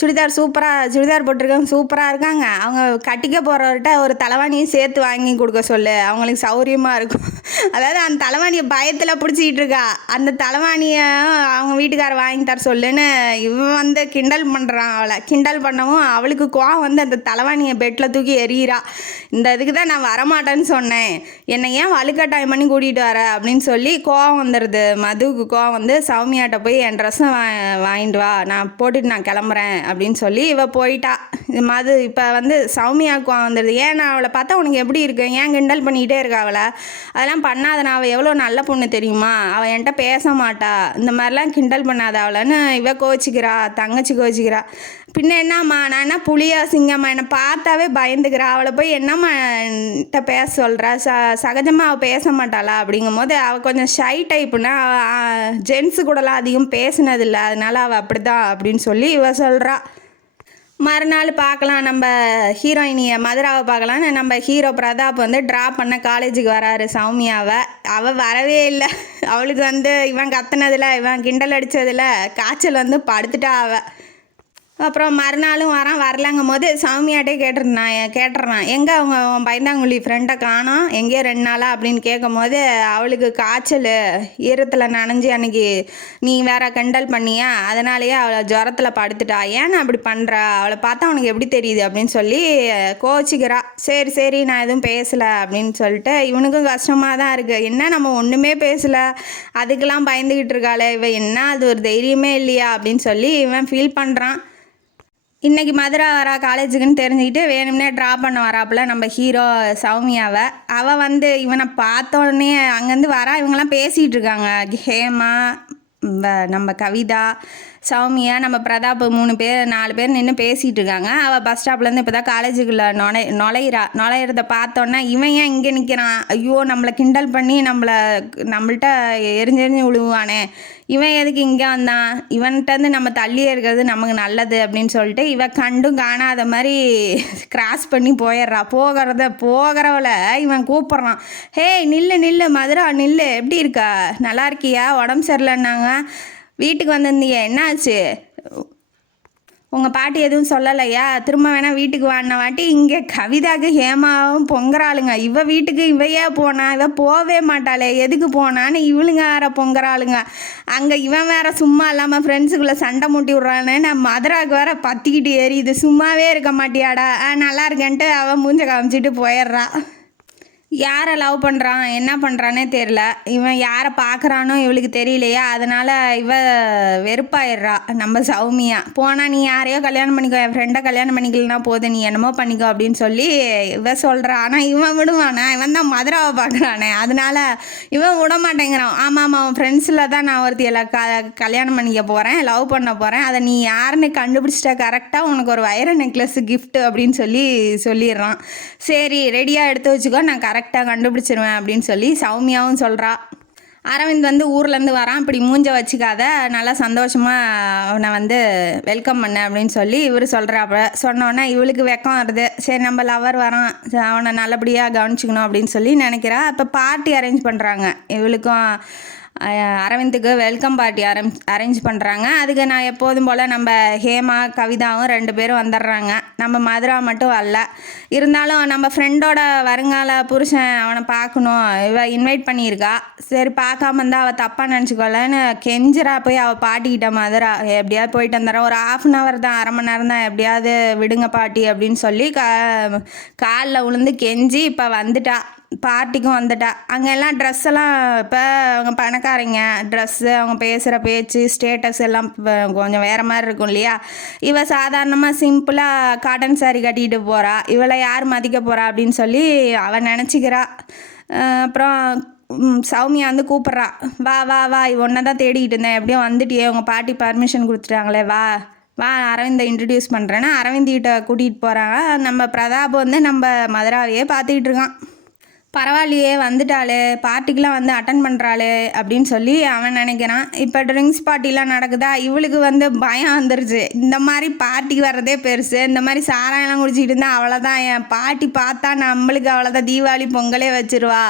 சுடிதார் போட்டிருக்காங்க, சூப்பராக இருக்காங்க, அவங்க கட்டிக்க போகிறவர்கிட்ட ஒரு தலைவாணியும் சேர்த்து வாங்கி கொடுக்க சொல்லு, அவங்களுக்கு சௌரியமாக இருக்கும். அதாவது அந்த தலைவாணியை பயத்தில் பிடிச்சிக்கிட்டு இருக்கா. அந்த தலைவாணியை அவங்க வீட்டுக்காரர் வாங்கி தர சொல்லுன்னு இவன் வந்து கிண்டல் பண்ணுறான். அவளை கிண்டல் பண்ணவும் அவளுக்கு கோவம் வந்து அந்த தலைவாணியை பெட்டில் தூக்கி எறிகிறா. இந்த இதுக்கு தான் நான் வரமாட்டேன்னு சொன்னேன், என்னை ஏன் வலுக்கட்டாயம் பண்ணி கூட்டிகிட்டு வர அப்படின்னு சொல்லி கோவம் வந்துடுது. மதுவுக்கு கோவம் வந்து சௌமியாட்ட போய் என் ட்ரெஸ்ஸை வாங்கிட்டு வா, நான் போட்டுட்டு நான் கிளம்புறேன் அப்படின்னு சொல்லி இவள் போயிட்டா. மது இப்போ வந்து சௌமியாவுக்கு கோவம் வந்துடுது. ஏன் நான் அவளை பார்த்தா உனக்கு எப்படி இருக்கு, ஏன் கிண்டல் பண்ணிக்கிட்டே இருக்கா அவளை, அதெல்லாம் பண்ணாத, நான் அவள் எவ்வளோ நல்ல பொண்ணு தெரியுமா, அவள் என்கிட்ட பேச மாட்டா, இந்த மாதிரிலாம் கிண்டல் பண்ணாத அவளைன்னு இவ கோச்சிக்கிறா, தங்கச்சி கோச்சிக்கிறா. பின்ன என்னம்மா, நான் என்ன புளியா சிங்கம்மா, என்னை பார்த்தாவே பயந்துக்கிறா, அவளை போய் என்னம்மா பேச சொல்கிறா, சகஜமாக அவள் பேச மாட்டாளா அப்படிங்கும் போது அவள் கொஞ்சம் ஷை டைப்புன்னா, ஜென்ஸு கூடலாம் அதிகம் பேசினதில்லை, அதனால் அவள் அப்படி தான் அப்படின்னு சொல்லி இவ சொல்கிறா. மறுநாள் பார்க்கலாம், நம்ம ஹீரோயினியை மதுராவை பார்க்கலான்னு நம்ம ஹீரோ பிரதாப் வந்து ட்ராப் பண்ண காலேஜுக்கு வராரு சௌமியாவை. அவள் வரவே இல்லை. அவளுக்கு வந்து இவன் கத்துனதில், இவன் கிண்டல் அடித்ததில் காய்ச்சல் வந்து படுத்துட்டா அவள். அப்புறம் மறுநாளும் வரலங்கும் போது சௌமியாட்டே கேட்டுறான் எங்கே அவங்க பயந்தாங்குழி ஃப்ரெண்டை காணோம், எங்கேயோ 2 நாளாக அப்படின்னு கேட்கும் போது அவளுக்கு காய்ச்சல், ஈரத்தில் நனைஞ்சி அன்னைக்கு நீ வேற கிண்டல் பண்ணியா, அதனாலேயே அவளை ஜுரத்தில் படுத்துட்டா, ஏன் அப்படி பண்ணுறா, அவளை பார்த்தா அவனுக்கு எப்படி தெரியுது அப்படின்னு சொல்லி கோச்சிக்கிறா. சரி நான் எதுவும் பேசலை அப்படின்னு சொல்லிட்டு இவனுக்கும் கஷ்டமாக தான் இருக்குது. என்ன நம்ம ஒன்றுமே பேசலை, அதுக்கெல்லாம் பயந்துக்கிட்டு இருக்காளே இவ, என்ன அது ஒரு தைரியமே இல்லையா அப்படின்னு சொல்லி இவன் ஃபீல் பண்ணுறான். இன்றைக்கி மதுரா வரா காலேஜுக்குன்னு தெரிஞ்சுக்கிட்டு வேணும்னே ட்ராப் பண்ண வராப்புல நம்ம ஹீரோ சௌமியாவை. அவள் வந்து இவனை பார்த்தோன்னே அங்கேருந்து வரா. இவங்கெல்லாம் பேசிகிட்டு இருக்காங்க, ஹேமா, நம்ம கவிதா, சௌமியா, நம்ம பிரதாப், 4 பேர் நின்று பேசிகிட்டு இருக்காங்க. அவள் பஸ் ஸ்டாப்லேருந்து இப்போ தான் காலேஜுக்குள்ளே நுழையிறத பார்த்தோன்னா இவன் ஏன் இங்கே நிற்கிறான், ஐயோ நம்மளை கிண்டல் பண்ணி நம்மள்கிட்ட எரிஞ்செறிஞ்சு விழுவானே, இவன் எதுக்கு இங்கே வந்தான், இவன்கிட்டருந்து நம்ம தள்ளியே இருக்கிறது நமக்கு நல்லது அப்படின்னு சொல்லிட்டு இவன் கண்டும் காணாத மாதிரி கிராஸ் பண்ணி போயிடுறா. போகிறவளை இவன் கூப்பிட்றான், ஹே நில்லு மதுரா நில்லு, எப்படி இருக்கா, நல்லா இருக்கியா, உடம்பு சரியில்லைன்னாங்க, வீட்டுக்கு வந்திருந்தீங்க, என்னாச்சு, உங்கள் பாட்டி எதுவும் சொல்லலையா, திரும்ப வேணால் வீட்டுக்கு வாடின வாட்டி இங்கே கவிதாவுக்கு ஹேமாவும் பொங்குறாளுங்க, இவ வீட்டுக்கு இவையே போனா, இவ போவே மாட்டாளே, எதுக்கு போனான்னு இவளுங்க வேற பொங்குறாளுங்க. அங்கே இவன் வேற சும்மா இல்லாமல் ஃப்ரெண்ட்ஸுக்குள்ளே சண்டை மூட்டி விட்றானே, நான் மதுராவுக்கு வேற பற்றிக்கிட்டு எரியுது, சும்மாவே இருக்க மாட்டியாடா, நல்லா இருக்கேன்ட்டு அவன் மூஞ்ச காமிச்சிட்டு போயிடுறா. யாரை லவ் பண்ணுறான் என்ன பண்ணுறானே தெரில, இவன் யாரை பார்க்குறானோ இவளுக்கு தெரியலையா, அதனால் இவ வெறுப்பாயிடுறா. நம்ம சௌமியா போனால் நீ யாரையோ கல்யாணம் பண்ணிக்கோ, என் ஃப்ரெண்டை கல்யாணம் பண்ணிக்கலனா போதும், நீ என்னமோ பண்ணிக்கோ அப்படின்னு சொல்லி இவ சொல்கிறா. ஆனால் இவன் விடுவானே, இவன் தான் மதுராவை பார்க்குறானே, அதனால் இவன் விட மாட்டேங்கிறான். ஆமாம் அவன் ஃப்ரெண்ட்ஸில் தான் நான் ஒருத்தியில் கல்யாணம் பண்ணிக்க போகிறேன், லவ் பண்ண போகிறேன், அதை நீ யாருன்னு கண்டுபிடிச்சிட்டா கரெக்டாக உனக்கு ஒரு வைர நெக்லஸ் கிஃப்ட்டு அப்படின்னு சொல்லிடுறான். சரி ரெடியாக எடுத்து வச்சுக்கோ, நான் கரெக்டாக கண்டுபிடிச்சிருவேன் அப்படின்னு சொல்லி சௌமியாவும் சொல்கிறா. அரவிந்த் வந்து ஊர்லேருந்து வரான், இப்படி மூஞ்ச வச்சுக்காத, நல்லா சந்தோஷமாக அவனை வந்து வெல்கம் பண்ண அப்படின்னு சொல்லி இவர் சொல்கிறாப்ப. சொன்னோன்னே இவளுக்கு வெக்கம் வருது, சரி நம்ம லவர் வரான், அவனை நல்லபடியாக கவனிச்சிக்கணும் அப்படின்னு சொல்லி நினைக்கிறா. அப்போ பார்ட்டி அரேஞ்ச் பண்ணுறாங்க, இவளுக்கும் அரவிந்துக்கு வெல்கம் பார்ட்டி அரேஞ்ச் பண்ணுறாங்க. அதுக்கு நான் எப்போதும் போல் நம்ம ஹேமா கவிதாவும் 2 பேரும் வந்துடுறாங்க, நம்ம மதுரா மட்டும் வரல. இருந்தாலும் நம்ம ஃப்ரெண்டோட வருங்கால புருஷன் அவனை பார்க்கணும், இவ இன்வைட் பண்ணியிருக்கா, சரி பார்க்காம இருந்தால் அவள் தப்பாக நினச்சிக்கோலன்னு கெஞ்சிரா போய் அவள் பாட்டிக்கிட்ட. மதுரா எப்படியாவது போயிட்டு வந்துடுறேன், ஒரு 1/2 hour தான், அரை மணி நேரம் தான், எப்படியாவது விடுங்க பாட்டி அப்படின்னு சொல்லி காலில் விழுந்து கெஞ்சி இப்போ வந்துட்டா, பார்ட்டிக்கும் வந்துட்டா. அங்கே எல்லாம் ட்ரெஸ் எல்லாம் இப்போ அவங்க பணக்காரங்க ட்ரெஸ்ஸு, அவங்க பேசுகிற பேச்சு, ஸ்டேட்டஸ் எல்லாம் கொஞ்சம் வேறு மாதிரி இருக்கும் இல்லையா. இவ சாதாரணமாக சிம்பிளாக காட்டன் சாரீ கட்டிக்கிட்டு போகிறா, இவளை யார் மதிக்க போகிறா அப்படின்னு சொல்லி அவன் நினச்சிக்கிறா. அப்புறம் சௌமியா வந்து கூப்பிட்றா, வா ஒன்றை தான் தேடிக்கிட்டு இருந்தேன், எப்படியும் வந்துட்டியே, உங்கள் பாட்டி பர்மிஷன் கொடுத்துட்டாங்களே, வா அரவிந்தை இன்ட்ரடியூஸ் பண்ணுறேன்னா அரவிந்திகிட்ட கூட்டிகிட்டு போகிறாங்க. நம்ம பிரதாப் வந்து நம்ம மதுராவையே பார்த்துக்கிட்டு இருக்கான். பரவாயில்லையே வந்துட்டாளே, பார்ட்டிக்கெலாம் வந்து அட்டன் பண்ணுறாளே அப்படின்னு சொல்லி அவன் நினைக்கிறான். இப்போ ட்ரிங்க்ஸ் பார்ட்டிலாம் நடக்குதா, இவளுக்கு வந்து பயம் வந்துருச்சு, இந்த மாதிரி பார்ட்டிக்கு வர்றதே பெருசு, இந்த மாதிரி சாராயெல்லாம் குடிச்சிக்கிட்டு இருந்தால் அவ்வளோதான், என் பாட்டி பார்த்தா நம்மளுக்கு அவ்வளோதான், தீபாவளி பொங்கலே வச்சிருவா,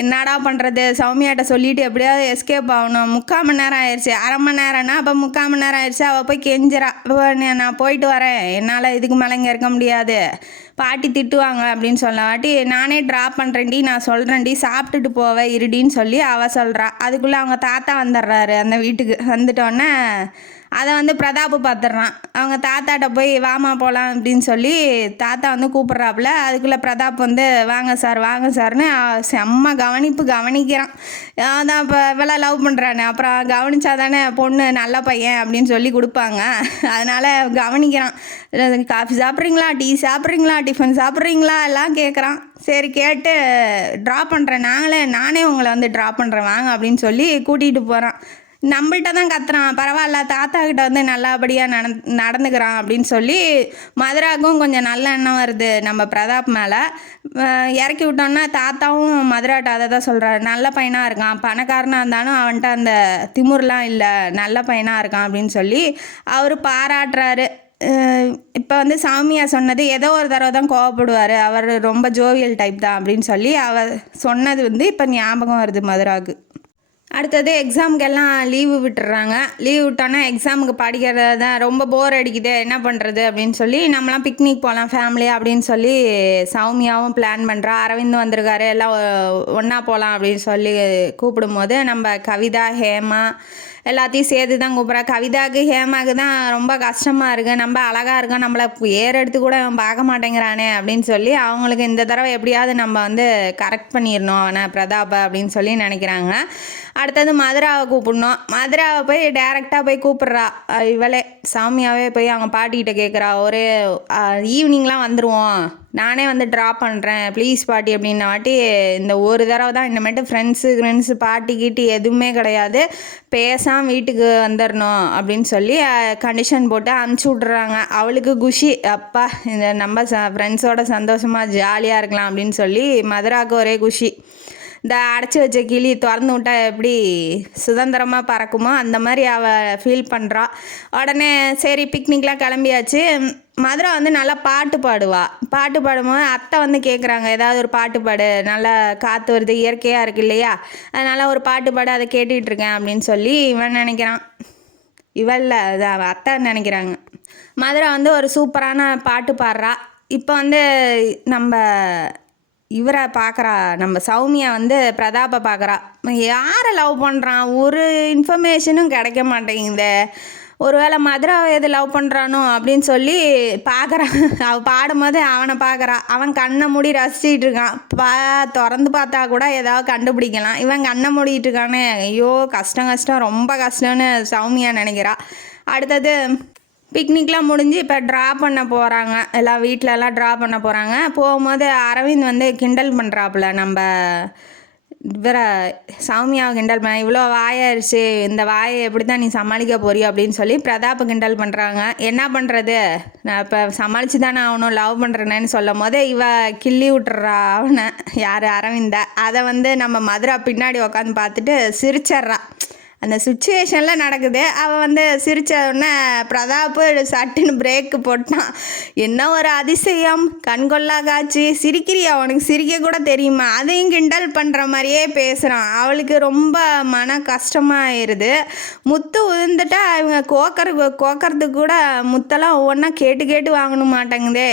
என்னடா பண்ணுறது, சௌமியாட்ட சொல்லிவிட்டு எப்படியாவது எஸ்கேப் ஆகணும். 3/4 மணி நேரம் ஆயிடுச்சு, அரை மணி நேரம்னா அப்போ 3/4 மணி நேரம் ஆயிடுச்சு. அவள் போய் கெஞ்சிரா, நான் போயிட்டு வரேன், என்னால் இதுக்கு மேலே இங்கே இருக்க முடியாது, பாட்டி திட்டுவாங்க அப்படின்னு சொல்லவாட்டி, நானே ட்ராப் பண்ணுறேன்டி, நான் சொல்கிறேன்டி, சாப்பிட்டுட்டு போவேன் இருடின்னு சொல்லி அவள் சொல்கிறா. அதுக்குள்ளே அவங்க தாத்தா வந்துடுறாரு அந்த வீட்டுக்கு. வந்துட்டோன்னே அதை வந்து பிரதாப் பார்த்துட்றான். அவங்க தாத்தாட்ட போய் வாமா போகலாம் அப்படின்னு சொல்லி தாத்தா வந்து கூப்பிட்றாப்புல. அதுக்குள்ளே பிரதாப் வந்து வாங்க சார்னு செம்ம கவனிக்கிறான். அதான் இப்போ இவளை லவ் பண்ணுறானே, அப்புறம் கவனிச்சா தானே பொண்ணு நல்ல பையன் அப்படின்னு சொல்லி கொடுப்பாங்க. அதனால் கவனிக்கிறான். காஃபி சாப்பிட்றீங்களா, டீ சாப்பிட்றீங்களா, டிஃபன் சாப்பிட்றீங்களா எல்லாம் கேட்குறான். சரி கேட்டு ட்ராப் பண்ணுறேன், நானே உங்களை வந்து ட்ராப் பண்ணுறேன் வாங்க அப்படின்னு சொல்லி கூட்டிகிட்டு போகிறான். நம்மள்கிட்ட தான் கத்துறான், பரவாயில்ல தாத்தா கிட்ட வந்து நல்லபடியாக நடந்துக்கிறான் அப்படின்னு சொல்லி மதுராவுக்கும் கொஞ்சம் நல்ல எண்ணம் வருது நம்ம பிரதாப் மேலே. இறக்கி விட்டோன்னா தாத்தாவும் மதுராட்ட அதை தான் சொல்கிறாரு, நல்ல பையனாக இருக்கான், பணக்காரனாக இருந்தாலும் அவன்கிட்ட அந்த திமுறலாம் இல்லை, நல்ல பையனாக இருக்கான் அப்படின்னு சொல்லி அவர் பாராட்டுறாரு. இப்போ வந்து சௌமியா சொன்னது ஏதோ ஒரு தடவை தான் கோவப்படுவார், அவர் ரொம்ப ஜோவியல் டைப் தான் அப்படின்னு சொல்லி அவர் சொன்னது வந்து இப்போ ஞாபகம் வருது மதுராவுக்கு. அடுத்தது எக்ஸாமுக்கெல்லாம் லீவு விட்டுறாங்க. லீவ் விட்டோன்னா எக்ஸாமுக்கு படிக்கிறது தான் ரொம்ப போர் அடிக்குது, என்ன பண்ணுறது அப்படின்னு சொல்லி நம்மளாம் பிக்னிக் போகலாம் ஃபேமிலியாக அப்படின்னு சொல்லி சௌமியாவும் பிளான் பண்ணுறா. அரவிந்தும் வந்திருக்காரு, எல்லாம் ஒன்றா போகலாம் அப்படின்னு சொல்லி கூப்பிடும்போது நம்ம கவிதா, ஹேமா எல்லாத்தையும் சேர்த்து தான் கூப்பிட்றா. கவிதாவுக்கு ஹேமாவுக்கு தான் ரொம்ப கஷ்டமாக இருக்குது, நம்ம அழகாக இருக்கோம், நம்மளை எடுத்து கூட அவன் பார்க்க மாட்டேங்கிறானே அப்படின்னு சொல்லி அவங்களுக்கு இந்த தடவை எப்படியாவது நம்ம வந்து கரெக்ட் பண்ணிடணும் அவனை பிரதாப்பை அப்படின்னு சொல்லி நினைக்கிறாங்க. அடுத்தது மதுராவை கூப்பிடணும். மதுராவை போய் டேரெக்டாக போய் கூப்பிட்றா. இவளே சௌமியாவே போய் அவங்க பாட்டிக்கிட்ட கேட்குறா, ஒரு ஈவினிங்லாம் வந்துடுவோம், நானே வந்து ட்ராப் பண்ணுறேன் ப்ளீஸ் பாட்டி அப்படின்ன வாட்டி, இந்த ஒரு தடவை தான், இனிமேட்டு ஃப்ரெண்ட்ஸு பாட்டி கீட்டி எதுவுமே கிடையாது, பேசாமல் வீட்டுக்கு வந்துடணும் அப்படின்னு சொல்லி கண்டிஷன் போட்டு அனுப்பிச்சி விட்றாங்க. அவளுக்கு குஷி, அப்பா இந்த நம்ம ஃப்ரெண்ட்ஸோட சந்தோஷமாக ஜாலியாக இருக்கலாம் அப்படின்னு சொல்லி மதுராவுக்கு ஒரே குஷி. இந்த அடைச்சி வச்ச கிளி திறந்து விட்டா எப்படி சுதந்திரமாக பறக்குமோ அந்த மாதிரி அவள் ஃபீல் பண்ணுறா. உடனே சரி பிக்னிக்லாம் கிளம்பியாச்சு. மதுரா வந்து நல்லா பாட்டு பாடுவாள். பாட்டு பாடும்போது அத்தை வந்து கேட்குறாங்க, ஏதாவது ஒரு பாட்டு பாடு, நல்லா காற்று வருது, இயற்கையாக இருக்குது இல்லையா, அதனால் ஒரு பாட்டு பாடு, அதை கேட்டுட்ருக்கேன் அப்படின்னு சொல்லி இவன் நினைக்கிறான். இவளில் அது அத்தை நினைக்கிறாங்க. மதுரா வந்து ஒரு சூப்பரான பாட்டு பாடுறா. இப்போ வந்து நம்ம இவரை பார்க்குறா, நம்ம சௌமியா வந்து பிரதாப்பை பார்க்குறா. யாரை லவ் பண்ணுறான், ஒரு இன்ஃபர்மேஷனும் கிடைக்க மாட்டேங்குது, ஒருவேளை மதுராவை எது லவ் பண்ணுறானோ அப்படின்னு சொல்லி பார்க்குறான். அவள் பாடும்போது அவனை பார்க்குறா. அவன் கண்ணை மூடி ரசிச்சிட்டு இருக்கான். திறந்து பார்த்தா கூட ஏதாவது கண்டுபிடிக்கலாம், இவன் கண்ணை மூடிட்டு இருக்கானே, ஐயோ கஷ்டம் ரொம்ப கஷ்டம்னு சௌமியா நினைக்கிறா. அடுத்தது பிக்னிக்லாம் முடிஞ்சு இப்போ ட்ரா பண்ண போகிறாங்க, எல்லாம் வீட்டிலலாம் ட்ரா பண்ண போகிறாங்க. போகும்போது அரவிந்த் வந்து கிண்டல் பண்ணுறாப்புல, நம்ம இவரை சௌமியாவை கிண்டல் பண்ண, இவ்வளோ வாயாயிருச்சு, இந்த வாயை எப்படி தான் நீ சமாளிக்க போறியோ அப்படின்னு சொல்லி பிரதாப்பை கிண்டல் பண்ணுறாங்க. என்ன பண்ணுறது, நான் இப்போ சமாளித்து தானே ஆகணும், லவ் பண்ணுறேன்னு சொல்லும் போது இவ கிள்ளி விட்டுறா அவனை, யார் அரவிந்த. அதை வந்து நம்ம மதுரா பின்னாடி உட்காந்து பார்த்துட்டு சிரிச்சிட்றா. அந்த சுச்சுவேஷனில் நடக்குது. அவள் வந்து சிரித்தோடனே பிரதாப்பு சட்டுன்னு பிரேக்கு போட்டான். என்ன ஒரு அதிசயம், கண்கொள்ளா காட்சி, சிரிக்கிறியா, உனக்கு சிரிக்க கூட தெரியுமா, அதையும் கிண்டல் பண்ணுற மாதிரியே பேசுகிறான். அவளுக்கு ரொம்ப மன கஷ்டமாகிடுது. முத்து உதிர்ந்துட்டா இவங்க கோக்கறதுக்கு கூட முத்தெல்லாம் ஒவ்வொன்றா கேட்டு வாங்கணும் மாட்டேங்குதே,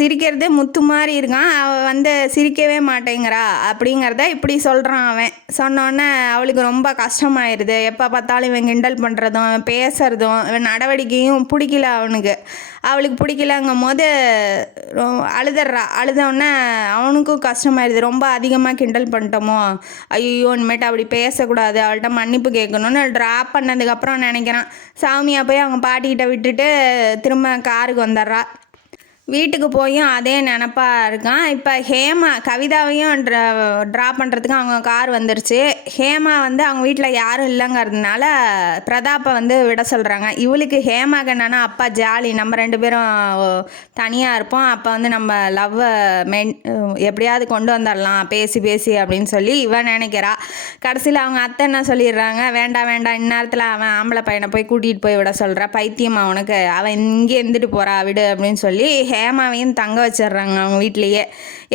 சிரிக்கிறதே முத்து மாதிரி இருக்கான், அவள் வந்து சிரிக்கவே மாட்டேங்கிறா அப்படிங்கிறத இப்படி சொல்கிறான். அவன் சொன்னோன்னே அவளுக்கு ரொம்ப கஷ்டமாயிடுது. எப்போ பார்த்தாலும் இவன் கிண்டல் பண்ணுறதும் அவன் பேசுகிறதும் இவன் நடவடிக்கையும் பிடிக்கல அவளுக்கு பிடிக்கலங்கும் போது அழுதோடனே அவனுக்கும் கஷ்டமாயிடுது. ரொம்ப அதிகமாக கிண்டல் பண்ணிட்டோமோ, ஐயோ இனிமேட்டு அப்படி பேசக்கூடாது, அவள்கிட்ட மன்னிப்பு கேட்கணும்னு ட்ராப் பண்ணதுக்கப்புறம் நினைக்கிறான். சாமியாக போய் அவங்க பாட்டிக்கிட்ட விட்டுட்டு திரும்ப காருக்கு வந்துடுறா. வீட்டுக்கு போயும் அதே நினப்பாக இருக்கான். இப்போ ஹேமா கவிதாவையும் ட்ரா பண்ணுறதுக்கு அவங்க கார் வந்துருச்சு. ஹேமா வந்து அவங்க வீட்டில் யாரும் இல்லைங்கிறதுனால பிரதாப்பை வந்து விட சொல்கிறாங்க. இவளுக்கு ஹேமாக்கு என்னன்னா, அப்பா ஜாலி, நம்ம 2 பேரும் தனியாக இருப்போம், அப்போ வந்து நம்ம லவ்வை எப்படியாவது கொண்டு வந்துடலாம் பேசி அப்படின்னு சொல்லி இவன் நினைக்கிறா. கடைசியில் அவங்க அத்தை என்ன சொல்லிடுறாங்க, வேண்டாம் இந்நேரத்தில் அவன் ஆம்பளை பையனை போய் கூட்டிகிட்டு போய் விட சொல்கிறா, பைத்தியம் அவனுக்கு, அவன் இங்கே இருந்துட்டு போகிறா விடு அப்படின்னு சொல்லி ஹேமாவையும் தங்க வச்சிடுறாங்க அவங்க வீட்லேயே.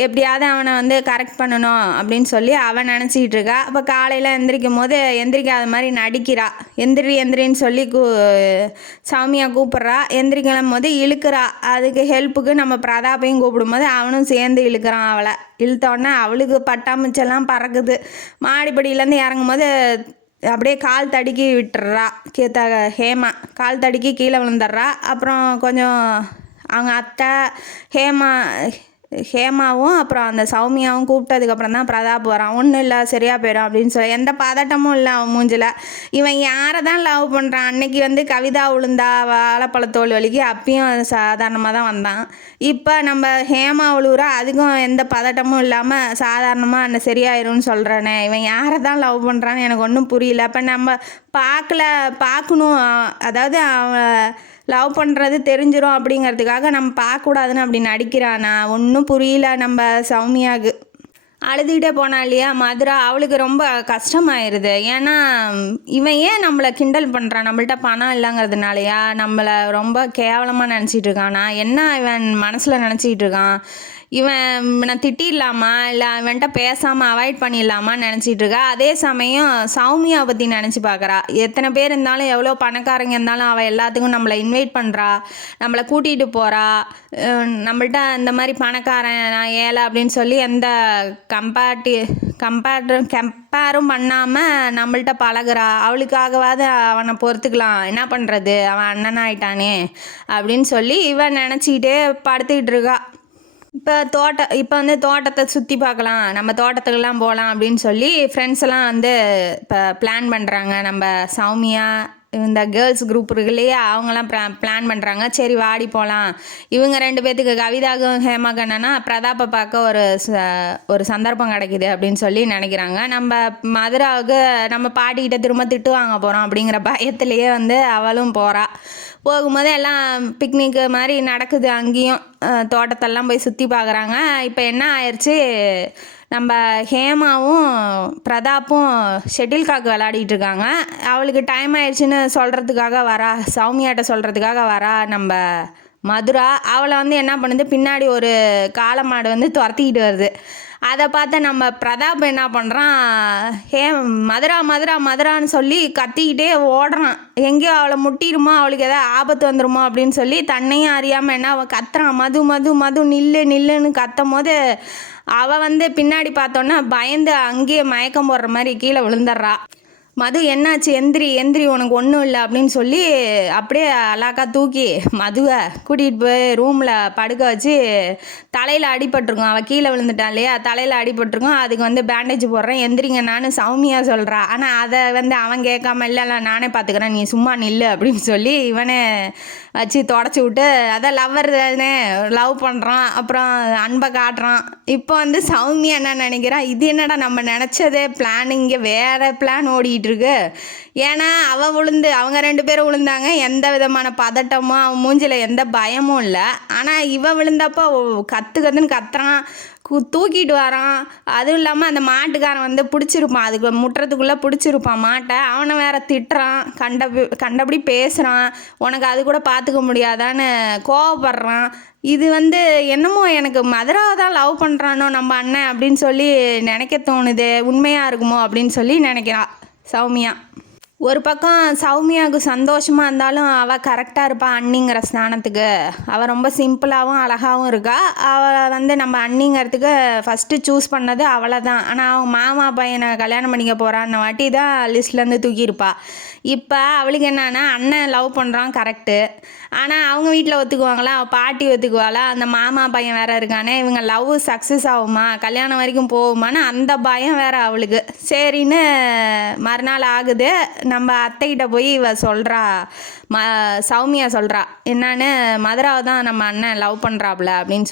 எப்படியாவது அவனை வந்து கரெக்ட் பண்ணணும் அப்படின்னு சொல்லி அவன் நினச்சிக்கிட்டு இருக்கா. அப்போ காலையில் எந்திரிக்கும் போது எந்திரிக்காத மாதிரி நடிக்கிறா. எந்திரின்னு சொல்லி சௌமியா கூப்பிட்றா. எந்திரிக்கும் போது இழுக்கிறா. அதுக்கு ஹெல்ப்புக்கு நம்ம பிரதாப்பையும் கூப்பிடும்போது அவனும் சேர்ந்து இழுக்கிறான் அவளை. இழுத்தோடனே அவளுக்கு பட்டாம்பூச்செல்லாம் பறக்குது. மாடிப்படியிலேருந்து இறங்கும் போது அப்படியே கால் தடுக்கி விட்டுறா. ஹேமா கால் தடுக்கி கீழே விழுந்துடுறா. அப்புறம் கொஞ்சம் அவங்க அத்தை ஹேமாவும் அப்புறம் அந்த சௌமியாவும் கூப்பிட்டதுக்கப்புறம் தான் பிரதாப் வரான். ஒன்றும் இல்லை, சரியாக போயிடும் அப்படின்னு சொல்லி எந்த பதட்டமும் இல்லை அவன் மூஞ்சில். இவன் யாரை தான் லவ் பண்ணுறான்? அன்னைக்கு வந்து கவிதா விழுந்தா வாழைப்பழத்தோல் வலிக்கு, அப்பயும் சாதாரணமாக தான் வந்தான். இப்போ நம்ம ஹேமா விழுவுறா, அதுக்கும் எந்த பதட்டமும் இல்லாமல் சாதாரணமாக என்ன சரியாயிரும்னு சொல்கிறானே. இவன் யாரை தான் லவ் பண்ணுறான்னு எனக்கு ஒன்றும் புரியல. இப்போ நம்ம பார்க்கணும், அதாவது அவன் லவ் பண்ணுறது தெரிஞ்சிடும் அப்படிங்கிறதுக்காக நம்ம பார்க்கக்கூடாதுன்னு அப்படி நடிக்கிறானா? ஒன்றும் புரியல நம்ம சௌமியாவுக்கு. அழுதுகிட்டே போனா இல்லையா மதுரா, அவளுக்கு ரொம்ப கஷ்டமாயிருது. ஏன்னா இவன் ஏன் நம்மளை கிண்டல் பண்ணுறான்? நம்மள்ட்ட பணம் இல்லைங்கிறதுனாலையா? நம்மளை ரொம்ப கேவலமாக நினச்சிட்டு இருக்கானா? என்ன இவன் மனசில் நினச்சிக்கிட்டு இருக்கான்? நான் திட்டிடலாமா, இல்லை இவன்ட்ட பேசாமல் அவாய்ட் பண்ணிடலாமான்னு நினச்சிட்டு இருக்கா. அதே சமயம் சௌமியாவை பற்றி நினச்சி பார்க்குறா. எத்தனை பேர் இருந்தாலும், எவ்வளோ பணக்காரங்க இருந்தாலும் அவள் எல்லாத்துக்கும் நம்மளை இன்வைட் பண்ணுறா, நம்மளை கூட்டிகிட்டு போகிறா. நம்மள்ட்ட இந்த மாதிரி பணக்காரன் நான் ஏழை அப்படின்னு சொல்லி எந்த கம்பேரும் பண்ணாமல் நம்மள்ட்ட பழகுறா. அவளுக்காகவாது அவனை பொறுத்துக்கலாம், என்ன பண்ணுறது, அவன் அண்ணன் ஆயிட்டானே அப்படின்னு சொல்லி இவன் நினச்சிக்கிட்டே படுத்துக்கிட்டு இருக்கா. இப்போ வந்து தோட்டத்தை சுற்றி பார்க்கலாம், நம்ம தோட்டத்துக்கெல்லாம் போகலாம் அப்படின்னு சொல்லி ஃப்ரெண்ட்ஸ் எல்லாம் வந்து இப்போ பிளான் பண்ணுறாங்க. நம்ம சௌமியா இந்த கேர்ள்ஸ் குரூப் இருக்குல்லையே, அவங்களாம் பிளான் பண்ணுறாங்க. சரி வாடி போகலாம். இவங்க 2 பேர்த்துக்கு கவிதாக்கும் ஹேமாக்கு என்னன்னா பிரதாப்பை பார்க்க ஒரு சந்தர்ப்பம் கிடைக்குது அப்படின்னு சொல்லி நினைக்கிறாங்க. நம்ம மதுராவுக்கு நம்ம பாட்டிக்கிட்ட திரும்ப திட்டு வாங்க போகிறோம் அப்படிங்கிற பயத்திலேயே வந்து அவளும் போகிறா. போகும்போது எல்லாம் பிக்னிக்கு மாதிரி நடக்குது. அங்கேயும் தோட்டத்தெல்லாம் போய் சுற்றி பார்க்குறாங்க. இப்போ என்ன ஆயிடுச்சு, நம்ம ஹேமாவும் பிரதாப்பும் ஷெட்டில் காக்கு விளையாடிட்டு இருக்காங்க. அவளுக்கு டைம் ஆயிடுச்சுன்னு சொல்கிறதுக்காக வரா, சௌமியாட்ட சொல்கிறதுக்காக வரா நம்ம மதுரா. அவளை வந்து என்ன பண்ணுது, பின்னாடி ஒரு காளை மாடு வந்து துரத்திக்கிட்டு வருது. அதை பார்த்து நம்ம பிரதாப் என்ன பண்ணுறான், மதுரான்னு சொல்லி கத்திக்கிட்டே ஓடுறான். எங்கேயோ அவளை முட்டிடுமோ, அவளுக்கு எதாவது ஆபத்து வந்துடுமோ அப்படின்னு சொல்லி தன்னையும் அறியாமல் என்ன அவள் கத்துறான். மது நில்லுன்னு கத்தும் போது அவள் வந்து பின்னாடி பார்த்தோன்னா பயந்து அங்கேயே மயக்கம் போடுற மாதிரி கீழே விழுந்துடுறா. மது என்னாச்சு, எந்திரி உனக்கு ஒன்றும் இல்லை அப்படின்னு சொல்லி அப்படியே அலாக்கா தூக்கி மதுவை கூட்டிகிட்டு போய் ரூமில் படுக்க வச்சு தலையில் அடிபட்டிருக்கும். அவள் கீழே விழுந்துட்டான் இல்லையா, தலையில் அடிபட்டிருக்கும். அதுக்கு வந்து பேண்டேஜ் போடுறேன், எந்திரிங்க நான் சௌமியா சொல்கிறா. ஆனால் அதை வந்து அவன் கேட்காம இல்லை நானே பார்த்துக்கிறேன், நீ சும்மா நில்லு அப்படின்னு சொல்லி இவனே வச்சு தொடச்சி விட்டு, அதான் லவ்வர் தானே, லவ் பண்ணுறான், அப்புறம் அன்பை காட்டுறான். இப்போ வந்து சௌமியா என்ன நினைக்கிறான், இது என்னடா நம்ம நினச்சதே பிளான் இங்கே வேறு பிளான் ஓடிட்டு இருக்கு. ஏன்னா அவங்க 2 பேரும் விழுந்தாங்க, எந்த விதமான பதட்டமும் அவன் மூஞ்சில் எந்த பயமும் இல்லை. ஆனால் இவ விழுந்தப்போ கத்துன்னு கத்துறான், தூக்கிட்டு வரான். அதுவும் இல்லாமல் அந்த மாட்டுக்காரன் வந்து பிடிச்சிருப்பான், அதுக்கு முட்டுறதுக்குள்ளே பிடிச்சிருப்பான் மாட்டை. அவனை வேற திட்டுறான், கண்டபடி பேசுகிறான், உனக்கு அது கூட பார்த்துக்க முடியாதான்னு கோவப்படுறான். இது வந்து என்னமோ எனக்கு மதுராவை தான் லவ் பண்ணுறானோ நம்ம அண்ணன் அப்படின்னு சொல்லி நினைக்க தோணுது. உண்மையாக இருக்குமோ அப்படின்னு சொல்லி நினைக்கிறா சௌமியா. ஒரு பக்கம் சௌமியாவுக்கு சந்தோஷமாக இருந்தாலும் அவள் கரெக்டாக இருப்பாள் அண்ணிங்கிற ஸ்தானத்துக்கு. அவள் ரொம்ப சிம்பிளாகவும் அழகாகவும் இருக்கா. அவள் வந்து நம்ம அண்ணிங்கிறதுக்கு ஃபஸ்ட்டு சூஸ் பண்ணது அவளை தான். ஆனால் அவங்க மாமா பையனை கல்யாணம் பண்ணிக்க போகிறான்னு வாட்டி தான் லிஸ்ட்லேருந்து தூக்கியிருப்பா. இப்போ அவளுக்கு என்னன்னா, அண்ணன் லவ் பண்ணுறான் கரெக்டு, ஆனால் அவங்க வீட்டில் ஒத்துக்குவாங்களா, அவள் பாட்டி ஒத்துக்குவாளா, அந்த மாமா பையன் வேறு இருக்கானே, இவங்க லவ் சக்ஸஸ் ஆகுமா, கல்யாணம் வரைக்கும் போகுமான்னு அந்த பயம் வேறு அவளுக்கு. சரின்னு மறுநாள் ஆகுது. நம்ம அத்தைக்கிட்ட போய் இவ சொல்கிறா, சௌமியா சொல்கிறா என்னான்னு, மதுராவை தான் நம்ம அண்ணன் லவ் பண்ணுறாப்புல அப்படின்னு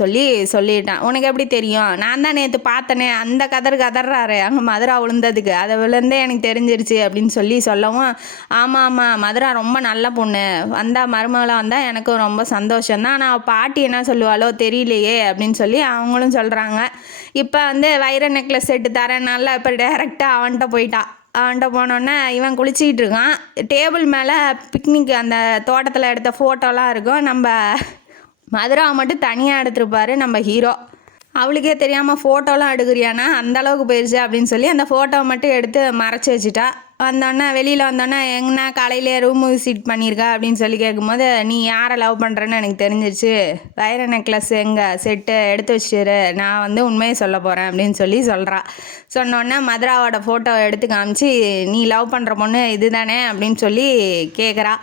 சொல்லிட்டான். உனக்கு எப்படி தெரியும், நான் தான் நேற்று பார்த்தனே, அந்த கதறாரு அங்கே மதுரா விழுந்ததுக்கு, அதை விழுந்தே எனக்கு தெரிஞ்சிருச்சு அப்படின்னு சொல்லவும், ஆமாம் மதுரா ரொம்ப நல்ல பொண்ணு, வந்தால் மருமகளாக வந்தால் எனக்கும் ரொம்ப சந்தோஷம்தான், ஆனால் அவள் பாட்டி என்ன சொல்லுவாளோ தெரியலையே அப்படின்னு சொல்லி அவங்களும் சொல்கிறாங்க. இப்போ வந்து வைர நெக்லஸ் செட்டு தரேன்னால இப்போ டைரெக்டாக அவன்கிட்ட போனோன்னே இவன் குளிச்சிக்கிட்டு இருக்கான். டேபிள் மேலே பிக்னிக் அந்த தோட்டத்தில் எடுத்த ஃபோட்டோலாம் இருக்கும். நம்ம மதுராவை மட்டும் தனியாக எடுத்துருப்பாரு நம்ம ஹீரோ. அவளுக்கே தெரியாமல் ஃபோட்டோலாம் எடுக்கிறியானா அந்த அளவுக்கு போயிடுச்சு அப்படின்னு சொல்லி அந்த ஃபோட்டோவை மட்டும் எடுத்து மறைச்சி வச்சுட்டா. வந்தோடனே வெளியில் வந்தோடனே எங்கன்னா காலையிலே ரூம் விசிட் பண்ணியிருக்கா அப்படின்னு சொல்லி கேட்கும்போது, நீ யாரை லவ் பண்ணுறேன்னு எனக்கு தெரிஞ்சிருச்சு, வைர நெக்லஸ் எங்கள் செட்டு எடுத்து வச்சிரு, நான் வந்து உண்மையை சொல்ல போகிறேன் அப்படின்னு சொல்லி சொல்கிறா. சொன்னோடனே மதுராவோட ஃபோட்டோ எடுத்து காமிச்சு, நீ லவ் பண்ணுற பொண்ணு இது தானே அப்படின்னு சொல்லி கேட்குறா.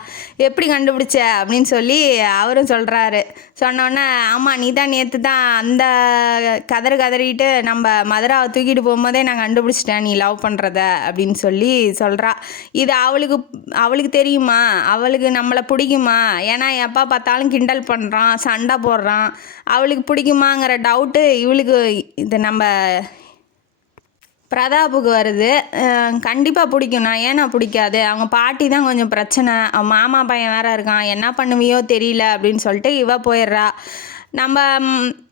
எப்படி கண்டுபிடிச்ச அப்படின்னு சொல்லி அவரும் சொல்கிறாரு. சொன்னோடனே ஆமாம், நீ தான் நேற்று தான் அந்த கதறிட்டு நம்ம மதுராவை தூக்கிட்டு போகும்போதே நான் கண்டுபிடிச்சிட்டேன் நீ லவ் பண்ணுறத அப்படின்னு சொல்லி சொல்கிறா. இது அவளுக்கு தெரியுமா, அவளுக்கு நம்மளை பிடிக்குமா? ஏன்னா எப்போ பார்த்தாலும் கிண்டல் பண்ணுறான், சண்டை போடுறான். அவளுக்கு பிடிக்குமாங்கிற டவுட்டு இவளுக்கு இது நம்ம பிரதாப்புக்கு வருது. கண்டிப்பாக பிடிக்கும், நான் ஏன்னா பிடிக்காது, அவங்க பாட்டி தான் கொஞ்சம் பிரச்சனை, அவன் மாமா பையன் வேறு இருக்கான், என்ன பண்ணுவியோ தெரியல அப்படின்னு சொல்லிட்டு இவ போயிடுறா. நம்ம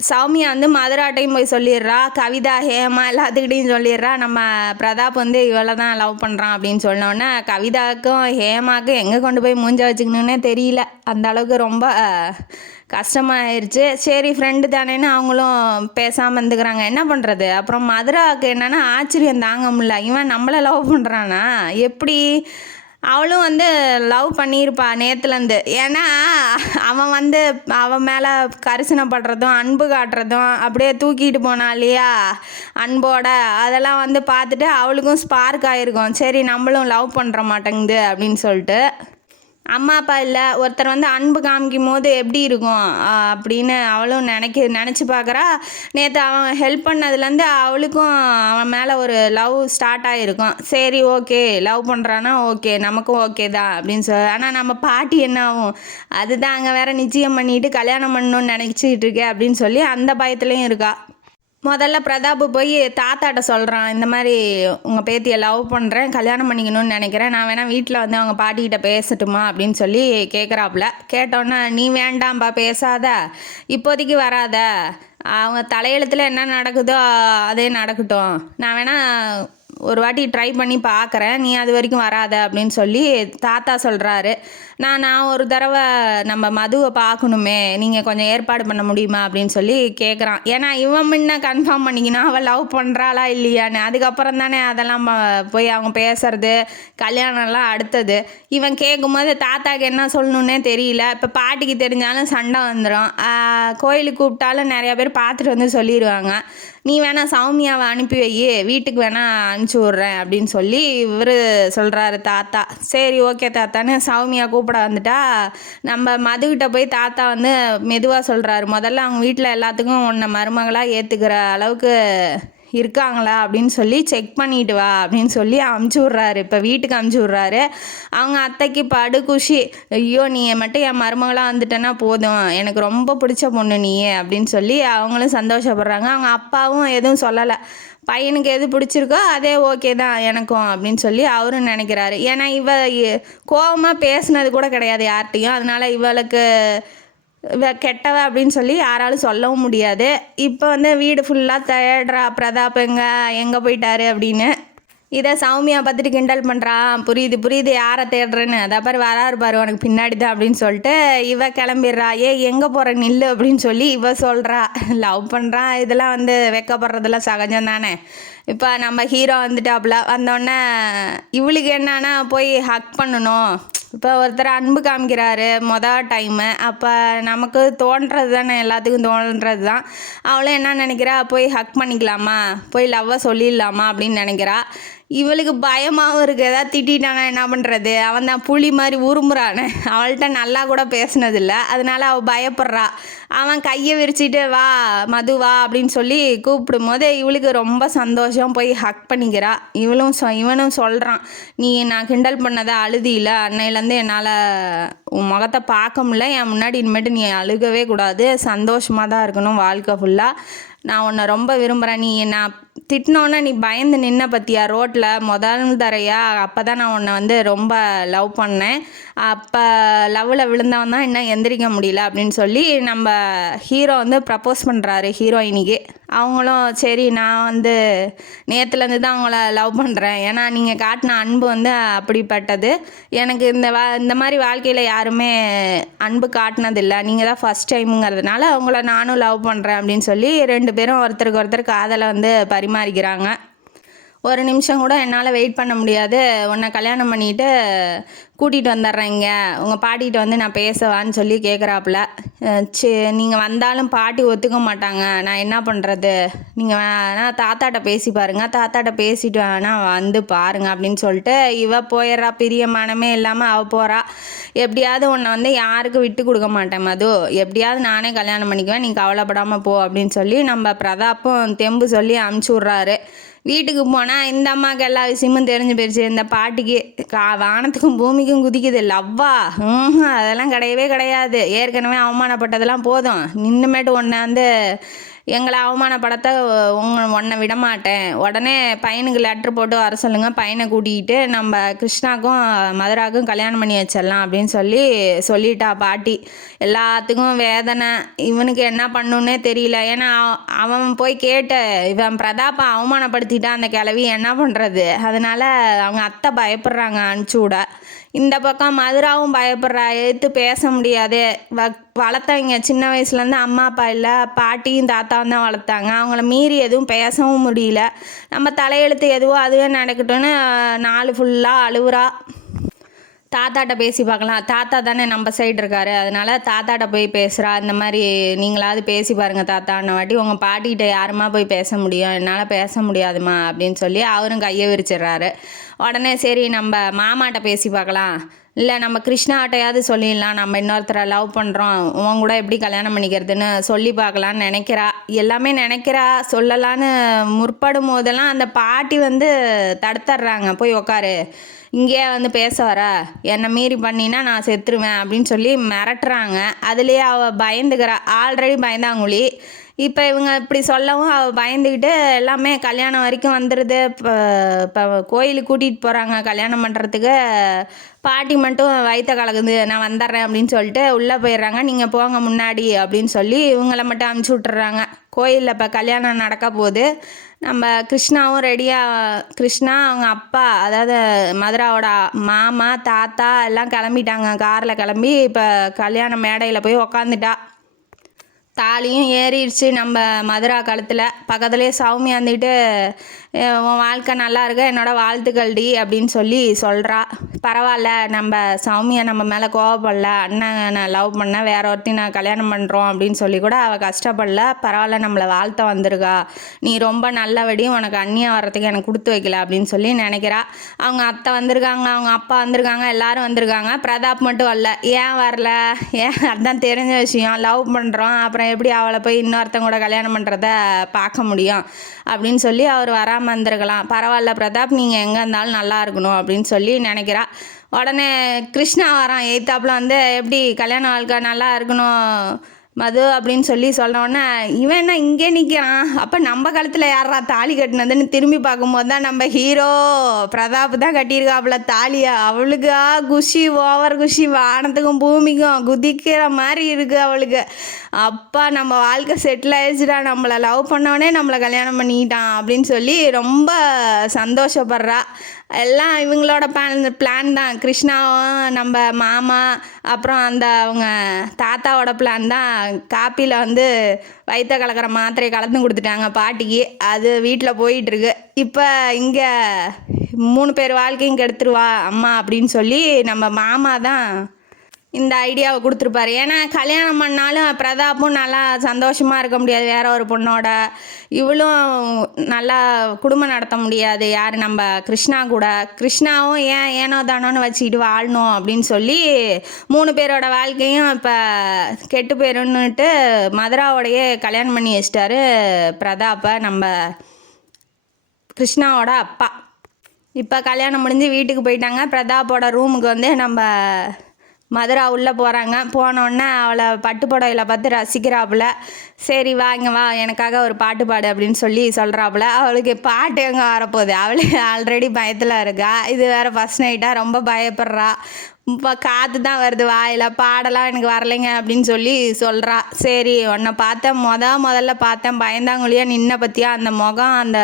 சௌமியா வந்து மதுராட்டையும் போய் சொல்லிடுறா, கவிதா ஹேமா எல்லாத்துக்கிட்டையும் சொல்லிடுறா நம்ம பிரதாப் வந்து இவளை தான் லவ் பண்ணுறான் அப்படின்னு சொன்னோன்னே கவிதாவுக்கும் ஹேமாவுக்கும் எங்கே கொண்டு போய் மூஞ்ச வச்சுக்கணுன்னே தெரியல. அந்த அளவுக்கு ரொம்ப கஷ்டமாயிருச்சு. சரி ஃப்ரெண்டு தானேன்னு அவங்களும் பேசாமல் இருந்துக்கிறாங்க. என்ன பண்ணுறது? அப்புறம் மதுராவுக்கு என்னென்னா ஆச்சரியம் தாங்க முடியல, இவன் நம்மளை லவ் பண்ணுறானா எப்படி? அவளும் வந்து லவ் பண்ணியிருப்பா நேற்றுலேருந்து. ஏன்னா அவன் வந்து அவன் மேலே கரிசனைப்படுறதும் அன்பு காட்டுறதும் அப்படியே தூக்கிட்டு போனா இல்லையா அன்போட, அதெல்லாம் வந்து பார்த்துட்டு அவளுக்கும் ஸ்பார்க் ஆகிருக்கும். சரி நம்மளும் லவ் பண்ணுற மாட்டேங்குது அப்படின்னு சொல்லிட்டு. அம்மா அப்பா இல்லை, ஒருத்தர் வந்து அன்பு காமிக்கும் போது எப்படி இருக்கும் அப்படின்னு அவளும் நினச்சி பார்க்குறா. நேற்று அவன் ஹெல்ப் பண்ணதுலேருந்து அவளுக்கும் அவன் மேலே ஒரு லவ் ஸ்டார்ட் ஆகிருக்கும். சரி ஓகே லவ் பண்ணுறான்னா ஓகே, நமக்கும் ஓகே தான் அப்படின்னு ஆனால் நம்ம பாட்டி என்ன ஆகும், அதுதான் அங்கே வேற நிச்சயம் பண்ணிட்டு கல்யாணம் பண்ணணும்னு நினச்சிக்கிட்டு இருக்கேன் அப்படின்னு சொல்லி அந்த பயத்துலேயும் இருக்கா. முதல்ல பிரதாப் போய் தாத்தாட்ட சொல்கிறான், இந்த மாதிரி உங்கள் பேத்தியை லவ் பண்ணுறேன், கல்யாணம் பண்ணிக்கணும்னு நினைக்கிறேன், நான் வேணால் வீட்டில் வந்து அவங்க பாட்டிக்கிட்ட பேசட்டுமா அப்படின்னு சொல்லி கேட்குறாப்புல. கேட்டோன்னே நீ வேண்டாம்பா பேசாத, இப்போதைக்கு வராத, அவங்க தலையெழுத்தில் என்ன நடக்குதோ அதே நடக்கட்டும், நான் வேணால் ஒரு வாட்டி ட்ரை பண்ணி பார்க்குறேன், நீ அது வரைக்கும் வராத அப்படின்னு சொல்லி தாத்தா சொல்கிறாரு. நான் ஒரு தடவை நம்ம மதுவை பார்க்கணுமே, நீங்கள் கொஞ்சம் ஏற்பாடு பண்ண முடியுமா அப்படின்னு சொல்லி கேட்குறான். ஏன்னா இவன் முன்ன கன்ஃபார்ம் பண்ணிக்கணும் அவள் லவ் பண்ணுறாளா இல்லையான்னு. அதுக்கப்புறம் தானே அதெல்லாம் போய் அவங்க பேசுறது கல்யாணம்லாம் அடுத்தது. இவன் கேட்கும்போது தாத்தாக்கு என்ன சொல்லணுன்னே தெரியல. இப்போ பாட்டிக்கு தெரிஞ்சாலும் சண்டை வந்துடும். கோயிலுக்கு கூப்பிட்டாலும் நிறையா பேர் பார்த்துட்டு வந்து சொல்லிடுவாங்க, நீ வேணால் சௌமியாவை அனுப்பி வை, வீட்டுக்கு வேணால் அனுப்பிச்சி விட்றேன் அப்படின்னு சொல்லி இவர் சொல்கிறாரு தாத்தா. சரி ஓகே தாத்தான்னு சௌமியா கூப்பிட வந்துட்டா. நம்ம மதுக்கிட்ட போய் தாத்தா வந்து மெதுவாக சொல்கிறாரு, முதல்ல அவங்க வீட்டில் எல்லாத்துக்கும் உன்னை மருமகளாக ஏற்றுக்கிற அளவுக்கு இருக்காங்களா அப்படின்னு சொல்லி செக் பண்ணிட்டு வா அப்படின்னு சொல்லி அமுச்சு விட்றாரு. இப்போ வீட்டுக்கு அமுச்சு விட்றாரு. அவங்க அத்தைக்கு படு குஷி, ஐயோ நீ மட்டும் என் மருமகளாக வந்துட்டேன்னா போதும், எனக்கு ரொம்ப பிடிச்ச பொண்ணு நீ அப்படின்னு சொல்லி அவங்களும் சந்தோஷப்படுறாங்க. அவங்க அப்பாவும் எதுவும் சொல்லலை, பையனுக்கு எது பிடிச்சிருக்கோ அதே ஓகே தான் எனக்கும் அப்படின்னு சொல்லி அவரும் நினைக்கிறாரு. ஏன்னா இவ கோபமாக பேசுனது கூட கிடையாது யார்கிட்டையும், அதனால் இவளுக்கு கெட்டவ அப்படின்னு சொல்லி யாராலும் சொல்லவும் முடியாது. இப்போ வந்து வீடு ஃபுல்லாக தேடுறா பிரதாப் எங்கே போயிட்டாரு அப்படின்னு. இதை சௌமியா பார்த்துட்டு கிண்டல் பண்ணுறான், புரியுது யாரை தேடுறேன்னு, அதை பாரு வராரு பாரு உனக்கு பின்னாடி தான் அப்படின்னு சொல்லிட்டு இவ கிளம்பிடுறா. எங்கே போகிற நில்லு அப்படின்னு சொல்லி இவ சொல்கிறா. லவ் பண்ணுறான், இதெல்லாம் வந்து வெக்கப்படுறதெல்லாம் சகஜம் தானே. இப்போ நம்ம ஹீரோ வந்துட்டாப்புல. வந்தோடனே இவளுக்கு என்னன்னா போய் ஹக் பண்ணணும். இப்போ ஒருத்தர் அன்பு காமிக்கிறாரு டைமு, அப்போ நமக்கு தோன்றது தானே, எல்லாத்துக்கும் தோன்றது தான். அவளும் என்ன நினைக்கிறா, போய் ஹக் பண்ணிக்கலாமா, போய் லவ்வை சொல்லிடலாமா அப்படின்னு நினைக்கிறா. இவளுக்கு பயமாகவும் இருக்குது, ஏதாவது திட்டானா என்ன பண்ணுறது, அவன் தான் புலி மாதிரி உருமுறானே, அவள்கிட்ட நல்லா கூட பேசினதில்லை, அதனால அவள் பயப்படுறா. அவன் கையை விரிச்சிட்டு வா மது வா அப்படின்னு சொல்லி கூப்பிடும் போது இவளுக்கு ரொம்ப சந்தோஷம், போய் ஹக் பண்ணிக்கிறா. இவனும் சொல்கிறான், நீ நான் கிண்டல் பண்ணதை அழுதியில, அன்னையிலேருந்து என்னால் உன் முகத்தை பார்க்க முடியல, என் முன்னாடி இனிமேட்டு நீ அழுகவே கூடாது, சந்தோஷமாக தான் இருக்கணும் வாழ்க்கை ஃபுல்லாக, நான் உன்னை ரொம்ப விரும்புகிறேன், நீ திட்டினோன்னே நீ பயந்து நின்ன பற்றியா ரோட்டில் முதல் தரையா அப்போ தான் நான் உன்னை வந்து ரொம்ப லவ் பண்ணேன், அப்போ லவ்வில் விழுந்தவன் தான் இன்னும் எந்திரிக்க முடியல அப்படின்னு சொல்லி நம்ம ஹீரோ வந்து ப்ரப்போஸ் பண்ணுறாரு ஹீரோயினிக்கு. அவங்களும் சரி நான் வந்து நேற்றுலேருந்து தான் அவங்கள லவ் பண்ணுறேன், ஏன்னா நீங்கள் காட்டின அன்பு வந்து அப்படிப்பட்டது, எனக்கு இந்த மாதிரி வாழ்க்கையில் யாருமே அன்பு காட்டினதில்லை, நீங்கள் தான் ஃபஸ்ட் டைமுங்கிறதுனால அவங்கள நானும் லவ் பண்ணுறேன் அப்படின்னு சொல்லி 2 பேரும் ஒருத்தருக்கு ஒருத்தர் காதலை வந்து பரிமாறிக்கிறாங்க. ஒரு நிமிஷம் கூட என்னால் வெயிட் பண்ண முடியாது, உன்னை கல்யாணம் பண்ணிவிட்டு கூட்டிகிட்டு வந்துடுறேங்க உங்கள் பாட்டிகிட்ட வந்து நான் பேசவான்னு சொல்லி கேட்குறாப்புல. நீங்கள் வந்தாலும் பாட்டி ஒத்துக்க மாட்டாங்க, நான் என்ன பண்ணுறது, நீங்கள் வேணால் தாத்தாட்ட பேசி பாருங்கள், தாத்தாட்ட பேசிட்டு வேணால் வந்து பாருங்கள் அப்படின்னு சொல்லிட்டு இவ போயிடுறா. பிரியமானமே இல்லாமல் அவள் போகிறா. எப்படியாவது உன்னை வந்து யாருக்கும் விட்டு கொடுக்க மாட்டேன் மது, எப்படியாவது நானே கல்யாணம் பண்ணிக்குவேன், நீ கவலைப்படாமல் போ அப்படின்னு சொல்லி நம்ம பிரதாப்பும் தெம்பு சொல்லி அமுச்சு விட்றாரு. வீட்டுக்கு போனால் இந்த அம்மாவுக்கு எல்லா விஷயமும் தெரிஞ்சு போயிடுச்சு. இந்த பாட்டிக்கு வானத்துக்கும் பூமிக்கும் குதிக்குது லவ்வா, அதெல்லாம் கிடையவே கிடையாது, ஏற்கனவே அவமானப்பட்டதெல்லாம் போதும், நின்றுமேட்டு ஒன்றை வந்து எங்களை அவமானப்படுத்த உன்னை விட மாட்டேன், உடனே பையனுக்கு லெட்ரு போட்டு வர சொல்லுங்கள், பையனை கூட்டிகிட்டு நம்ம கிருஷ்ணாக்கும் மதுராவுக்கும் கல்யாணம் பண்ணி வச்சிடலாம் அப்படின்னு சொல்லிட்டா பாட்டி. எல்லாத்துக்கும் வேதனை, இவனுக்கு என்ன பண்ணுன்னே தெரியல, ஏன்னா அவன் போய் கேட்ட இவன் பிரதாப்பை அவமானப்படுத்திட்டான் அந்த கிழவி, என்ன பண்ணுறது, அதனால் அவங்க அத்தை பயப்படுறாங்க அனுப்பிச்சி விட. இந்த பக்கம் மதுராவும் பயப்படுறா, எடுத்து பேச முடியாது, வளர்த்தவங்க சின்ன வயசுலேருந்து அம்மா அப்பா இல்லை, பாட்டியும் தாத்தாவும் தான் வளர்த்தாங்க, அவங்கள மீறி எதுவும் பேசவும் முடியல, நம்ம தலையெழுத்து எதுவோ அதுவே நடக்கட்டும்னு நாள் ஃபுல்லாக அழுவுறா. தாத்தாட்ட பேசி பார்க்கலாம், தாத்தா தானே நம்ம சைடு இருக்காரு, அதனால தாத்தாட்ட போய் பேசுகிறா. இந்த மாதிரி நீங்களாவது பேசி பாருங்கள் தாத்தான வாட்டி, உங்கள் பாட்டிகிட்ட யாருமா போய் பேச முடியும், என்னால் பேச முடியாதுமா அப்படின்னு சொல்லி அவரும் கையை விரிச்சிடுறாரு. உடனே சரி நம்ம மாமாட்ட பேசி பார்க்கலாம், இல்லை நம்ம கிருஷ்ணாட்டையாவது சொல்லிடலாம், நம்ம இன்னொருத்தரை லவ் பண்ணுறோம், உன் கூட எப்படி கல்யாணம் பண்ணிக்கிறதுன்னு சொல்லி பார்க்கலான்னு நினைக்கிறா. எல்லாமே நினைக்கிறா, சொல்லலான்னு முற்படும் போதெல்லாம் அந்த பாட்டி வந்து தடுத்துட்றாங்க, போய் உக்காரு, இங்கேயே வந்து பேச வர, என்னை மீறி பண்ணினா நான் செத்துருவேன் அப்படின்னு சொல்லி மிரட்டுறாங்க. அதுலேயே அவள் பயந்துக்கிறா, ஆல்ரெடி பயந்தாங்குழி, இப்போ இவங்க இப்படி சொல்லவும் அவள் பயந்துக்கிட்டு எல்லாமே கல்யாணம் வரைக்கும் வந்துடுது. இப்போ கோயிலுக்கு கூட்டிகிட்டு போகிறாங்க கல்யாணம் பண்ணுறதுக்கு, பாட்டி மட்டும் வயிற்ற கலக்குது, நான் வந்துடுறேன் அப்படின்னு சொல்லிட்டு உள்ளே போயிடுறாங்க. நீங்கள் போங்க முன்னாடி அப்படின்னு சொல்லி இவங்கள மட்டும் அமுச்சு விட்டுறாங்க. கோயிலில் இப்போ கல்யாணம் நடக்க போகுது. நம்ம கிருஷ்ணாவும் ரெடியாக, கிருஷ்ணா அவங்க அப்பா அதாவது மதுராவோட மாமா தாத்தா எல்லாம் கிளம்பிட்டாங்க, காரில் கிளம்பி இப்போ கல்யாண மேடையில் போய் உக்காந்துட்டா. தாலியும் ஏறிடுச்சு நம்ம மதுரா கழுத்தில். பக்கத்துலேயே சௌமியா வந்துட்டு உன் வாழ்க்கை நல்லா இருக்க, என்னோட வாழ்த்துக்கள்டி அப்படின்னு சொல்லி சொல்கிறா. பரவாயில்ல, நம்ம சௌமியா நம்ம மேலே கோவப்படல, அண்ணன் நான் லவ் பண்ண வேற ஒருத்தி நான் கல்யாணம் பண்ணுறோம் அப்படின்னு சொல்லி கூட அவள் கஷ்டப்படல, பரவாயில்ல நம்மளை வாழ்த்த வந்திருக்கா, நீ ரொம்ப நல்லபடி, உனக்கு அண்ணியாக வர்றதுக்கு எனக்கு கொடுத்து வைக்கல அப்படின்னு சொல்லி நினைக்கிறா. அவங்க அத்தை வந்திருக்காங்க, அவங்க அப்பா வந்திருக்காங்க, எல்லாரும் வந்திருக்காங்க, பிரதாப் மட்டும் வரல. ஏன் வரல, ஏன் அதுதான் தெரிஞ்ச விஷயம், லவ் பண்ணுறோம், அப்புறம் எப்படி அவளை போய் இன்னொருத்தங்க கூட கல்யாணம் பண்ணுறத பார்க்க முடியும் அப்படின்னு சொல்லி அவர் வராமல் வந்திருக்கலாம். பரவாயில்ல பிரதாப், நீங்கள் எங்கே இருந்தாலும் நல்லா இருக்கணும் அப்படின்னு சொல்லி நினைக்கிறா. உடனே கிருஷ்ணா வரான் எய்த்தாப்புல வந்து, எப்படி கல்யாண வாழ்க்கை நல்லா இருக்கணும் மது அப்படின்னு சொல்லி சொன்னோடனே இவன் என்ன இங்கே நிற்கிறான், அப்போ நம்ம கழுத்தில் யாரா தாலி கட்டினதுன்னு திரும்பி பார்க்கும்போது தான் நம்ம ஹீரோ பிரதாப் தான் கட்டியிருக்காப்புல தாலியா. அவளுக்கா குஷி, ஓவர் குஷி, வானத்துக்கும் பூமிக்கும் குதிக்கிற மாதிரி இருக்குது அவளுக்கு. அப்பா நம்ம வாழ்க்கை செட்டில் ஆயிடுச்சுடா, நம்மளை லவ் பண்ணவனே நம்மளை கல்யாணம் பண்ணிக்கிட்டான் அப்படின்னு சொல்லி ரொம்ப சந்தோஷப்படுறா. எல்லாம் இவங்களோட பிளான் தான். கிருஷ்ணாவும் நம்ம மாமா அப்புறம் அந்த அவங்க தாத்தாவோட பிளான் தான். காப்பியில் வந்து வயிற்ற கலக்கிற மாத்திரையை கலந்து கொடுத்துட்டாங்க பாட்டிக்கு, அது வீட்டில் போயிட்டுருக்கு. இப்போ இங்கே 3 பேர் வாழ்க்கையும் கெடுத்துருவா அம்மா அப்படின்னு சொல்லி நம்ம மாமா தான் இந்த ஐடியாவை கொடுத்துருப்பாரு. ஏன்னா கல்யாணம் பண்ணாலும் பிரதாப்பும் நல்லா சந்தோஷமாக இருக்க முடியாது வேற ஒரு பொண்ணோட, இவளும் நல்லா குடும்பம் நடத்த முடியாது யார் நம்ம கிருஷ்ணா கூட. கிருஷ்ணாவும் ஏனோ தானோன்னு வச்சுக்கிட்டு வாழணும் அப்படின்னு சொல்லி 3 பேரோட வாழ்க்கையும் இப்போ கெட்டு போயிருன்னுட்டு மதுராவோடையே கல்யாணம் பண்ணி வச்சிட்டாரு பிரதாப்பை நம்ம கிருஷ்ணாவோட அப்பா. இப்போ கல்யாணம் முடிஞ்சு வீட்டுக்கு போயிட்டாங்க. பிரதாப்போட ரூமுக்கு வந்து நம்ம மதுரா உள்ளே போகிறாங்க. போனோடனே அவளை பட்டு புடவையில பார்த்து ரசிக்கிறாப்புல. சரி வாங்க வா எனக்காக ஒரு பாட்டு பாடு அப்படின்னு சொல்லி சொல்கிறாப்புல. அவளுக்கு பாட்டு எங்கே வரப்போகுது, அவளே ஆல்ரெடி பயத்தில் இருக்கா. இது வேறு ஃபஸ்ட் நைட்டாக ரொம்ப பயப்படுறா. இப்போ காற்று தான் வருது வாயில், பாடலாம் எனக்கு வரலைங்க அப்படின்னு சொல்லி சொல்கிறா. சரி உன்னை பார்த்தேன் முதல்ல பார்த்தேன் பயந்தாங்குழியாக நின்ன பற்றியா அந்த முகம், அந்த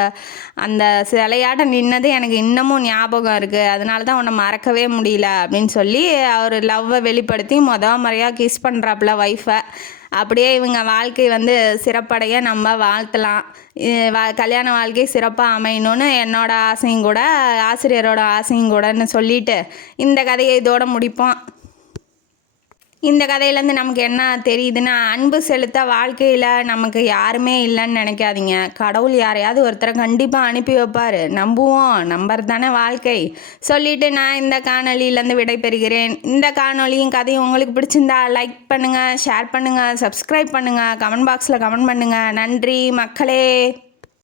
அந்த சிலையாட்டம் நின்னது எனக்கு இன்னமும் ஞாபகம் இருக்குது. அதனால தான் உன்னை மறக்கவே முடியல அப்படின்னு சொல்லி அவர் லவ்வை வெளிப்படுத்தி முறையாக கிஸ் பண்ணுறாப்புல ஒய்ஃபை. அப்படியே இவங்க வாழ்க்கை சிறப்படைய நம்ம வாழ்த்தலாம். கல்யாண வாழ்க்கை சிறப்பாக அமையணும்னு என்னோட ஆசையும் கூட, ஆசிரியரோட ஆசையும் கூடன்னு சொல்லிட்டு இந்த கதையை இதோடு முடிப்போம். இந்த கதையிலேருந்து நமக்கு என்ன தெரியுதுன்னா, அன்பு செலுத்த வாழ்க்கையில் நமக்கு யாருமே இல்லைன்னு நினைக்காதீங்க. கடவுள் யாரையாவது ஒருத்தரை கண்டிப்பாக அனுப்பி வைப்பார். நம்புவோம், நம்பர் தானே வாழ்க்கை சொல்லிவிட்டு நான் இந்த காணொலியிலேருந்து விடைபெறுகிறேன். இந்த காணொலியும் கதையும் உங்களுக்கு பிடிச்சிருந்தா லைக் பண்ணுங்கள், ஷேர் பண்ணுங்கள், சப்ஸ்கிரைப் பண்ணுங்கள், கமெண்ட் பாக்ஸில் கமெண்ட் பண்ணுங்கள். நன்றி மக்களே.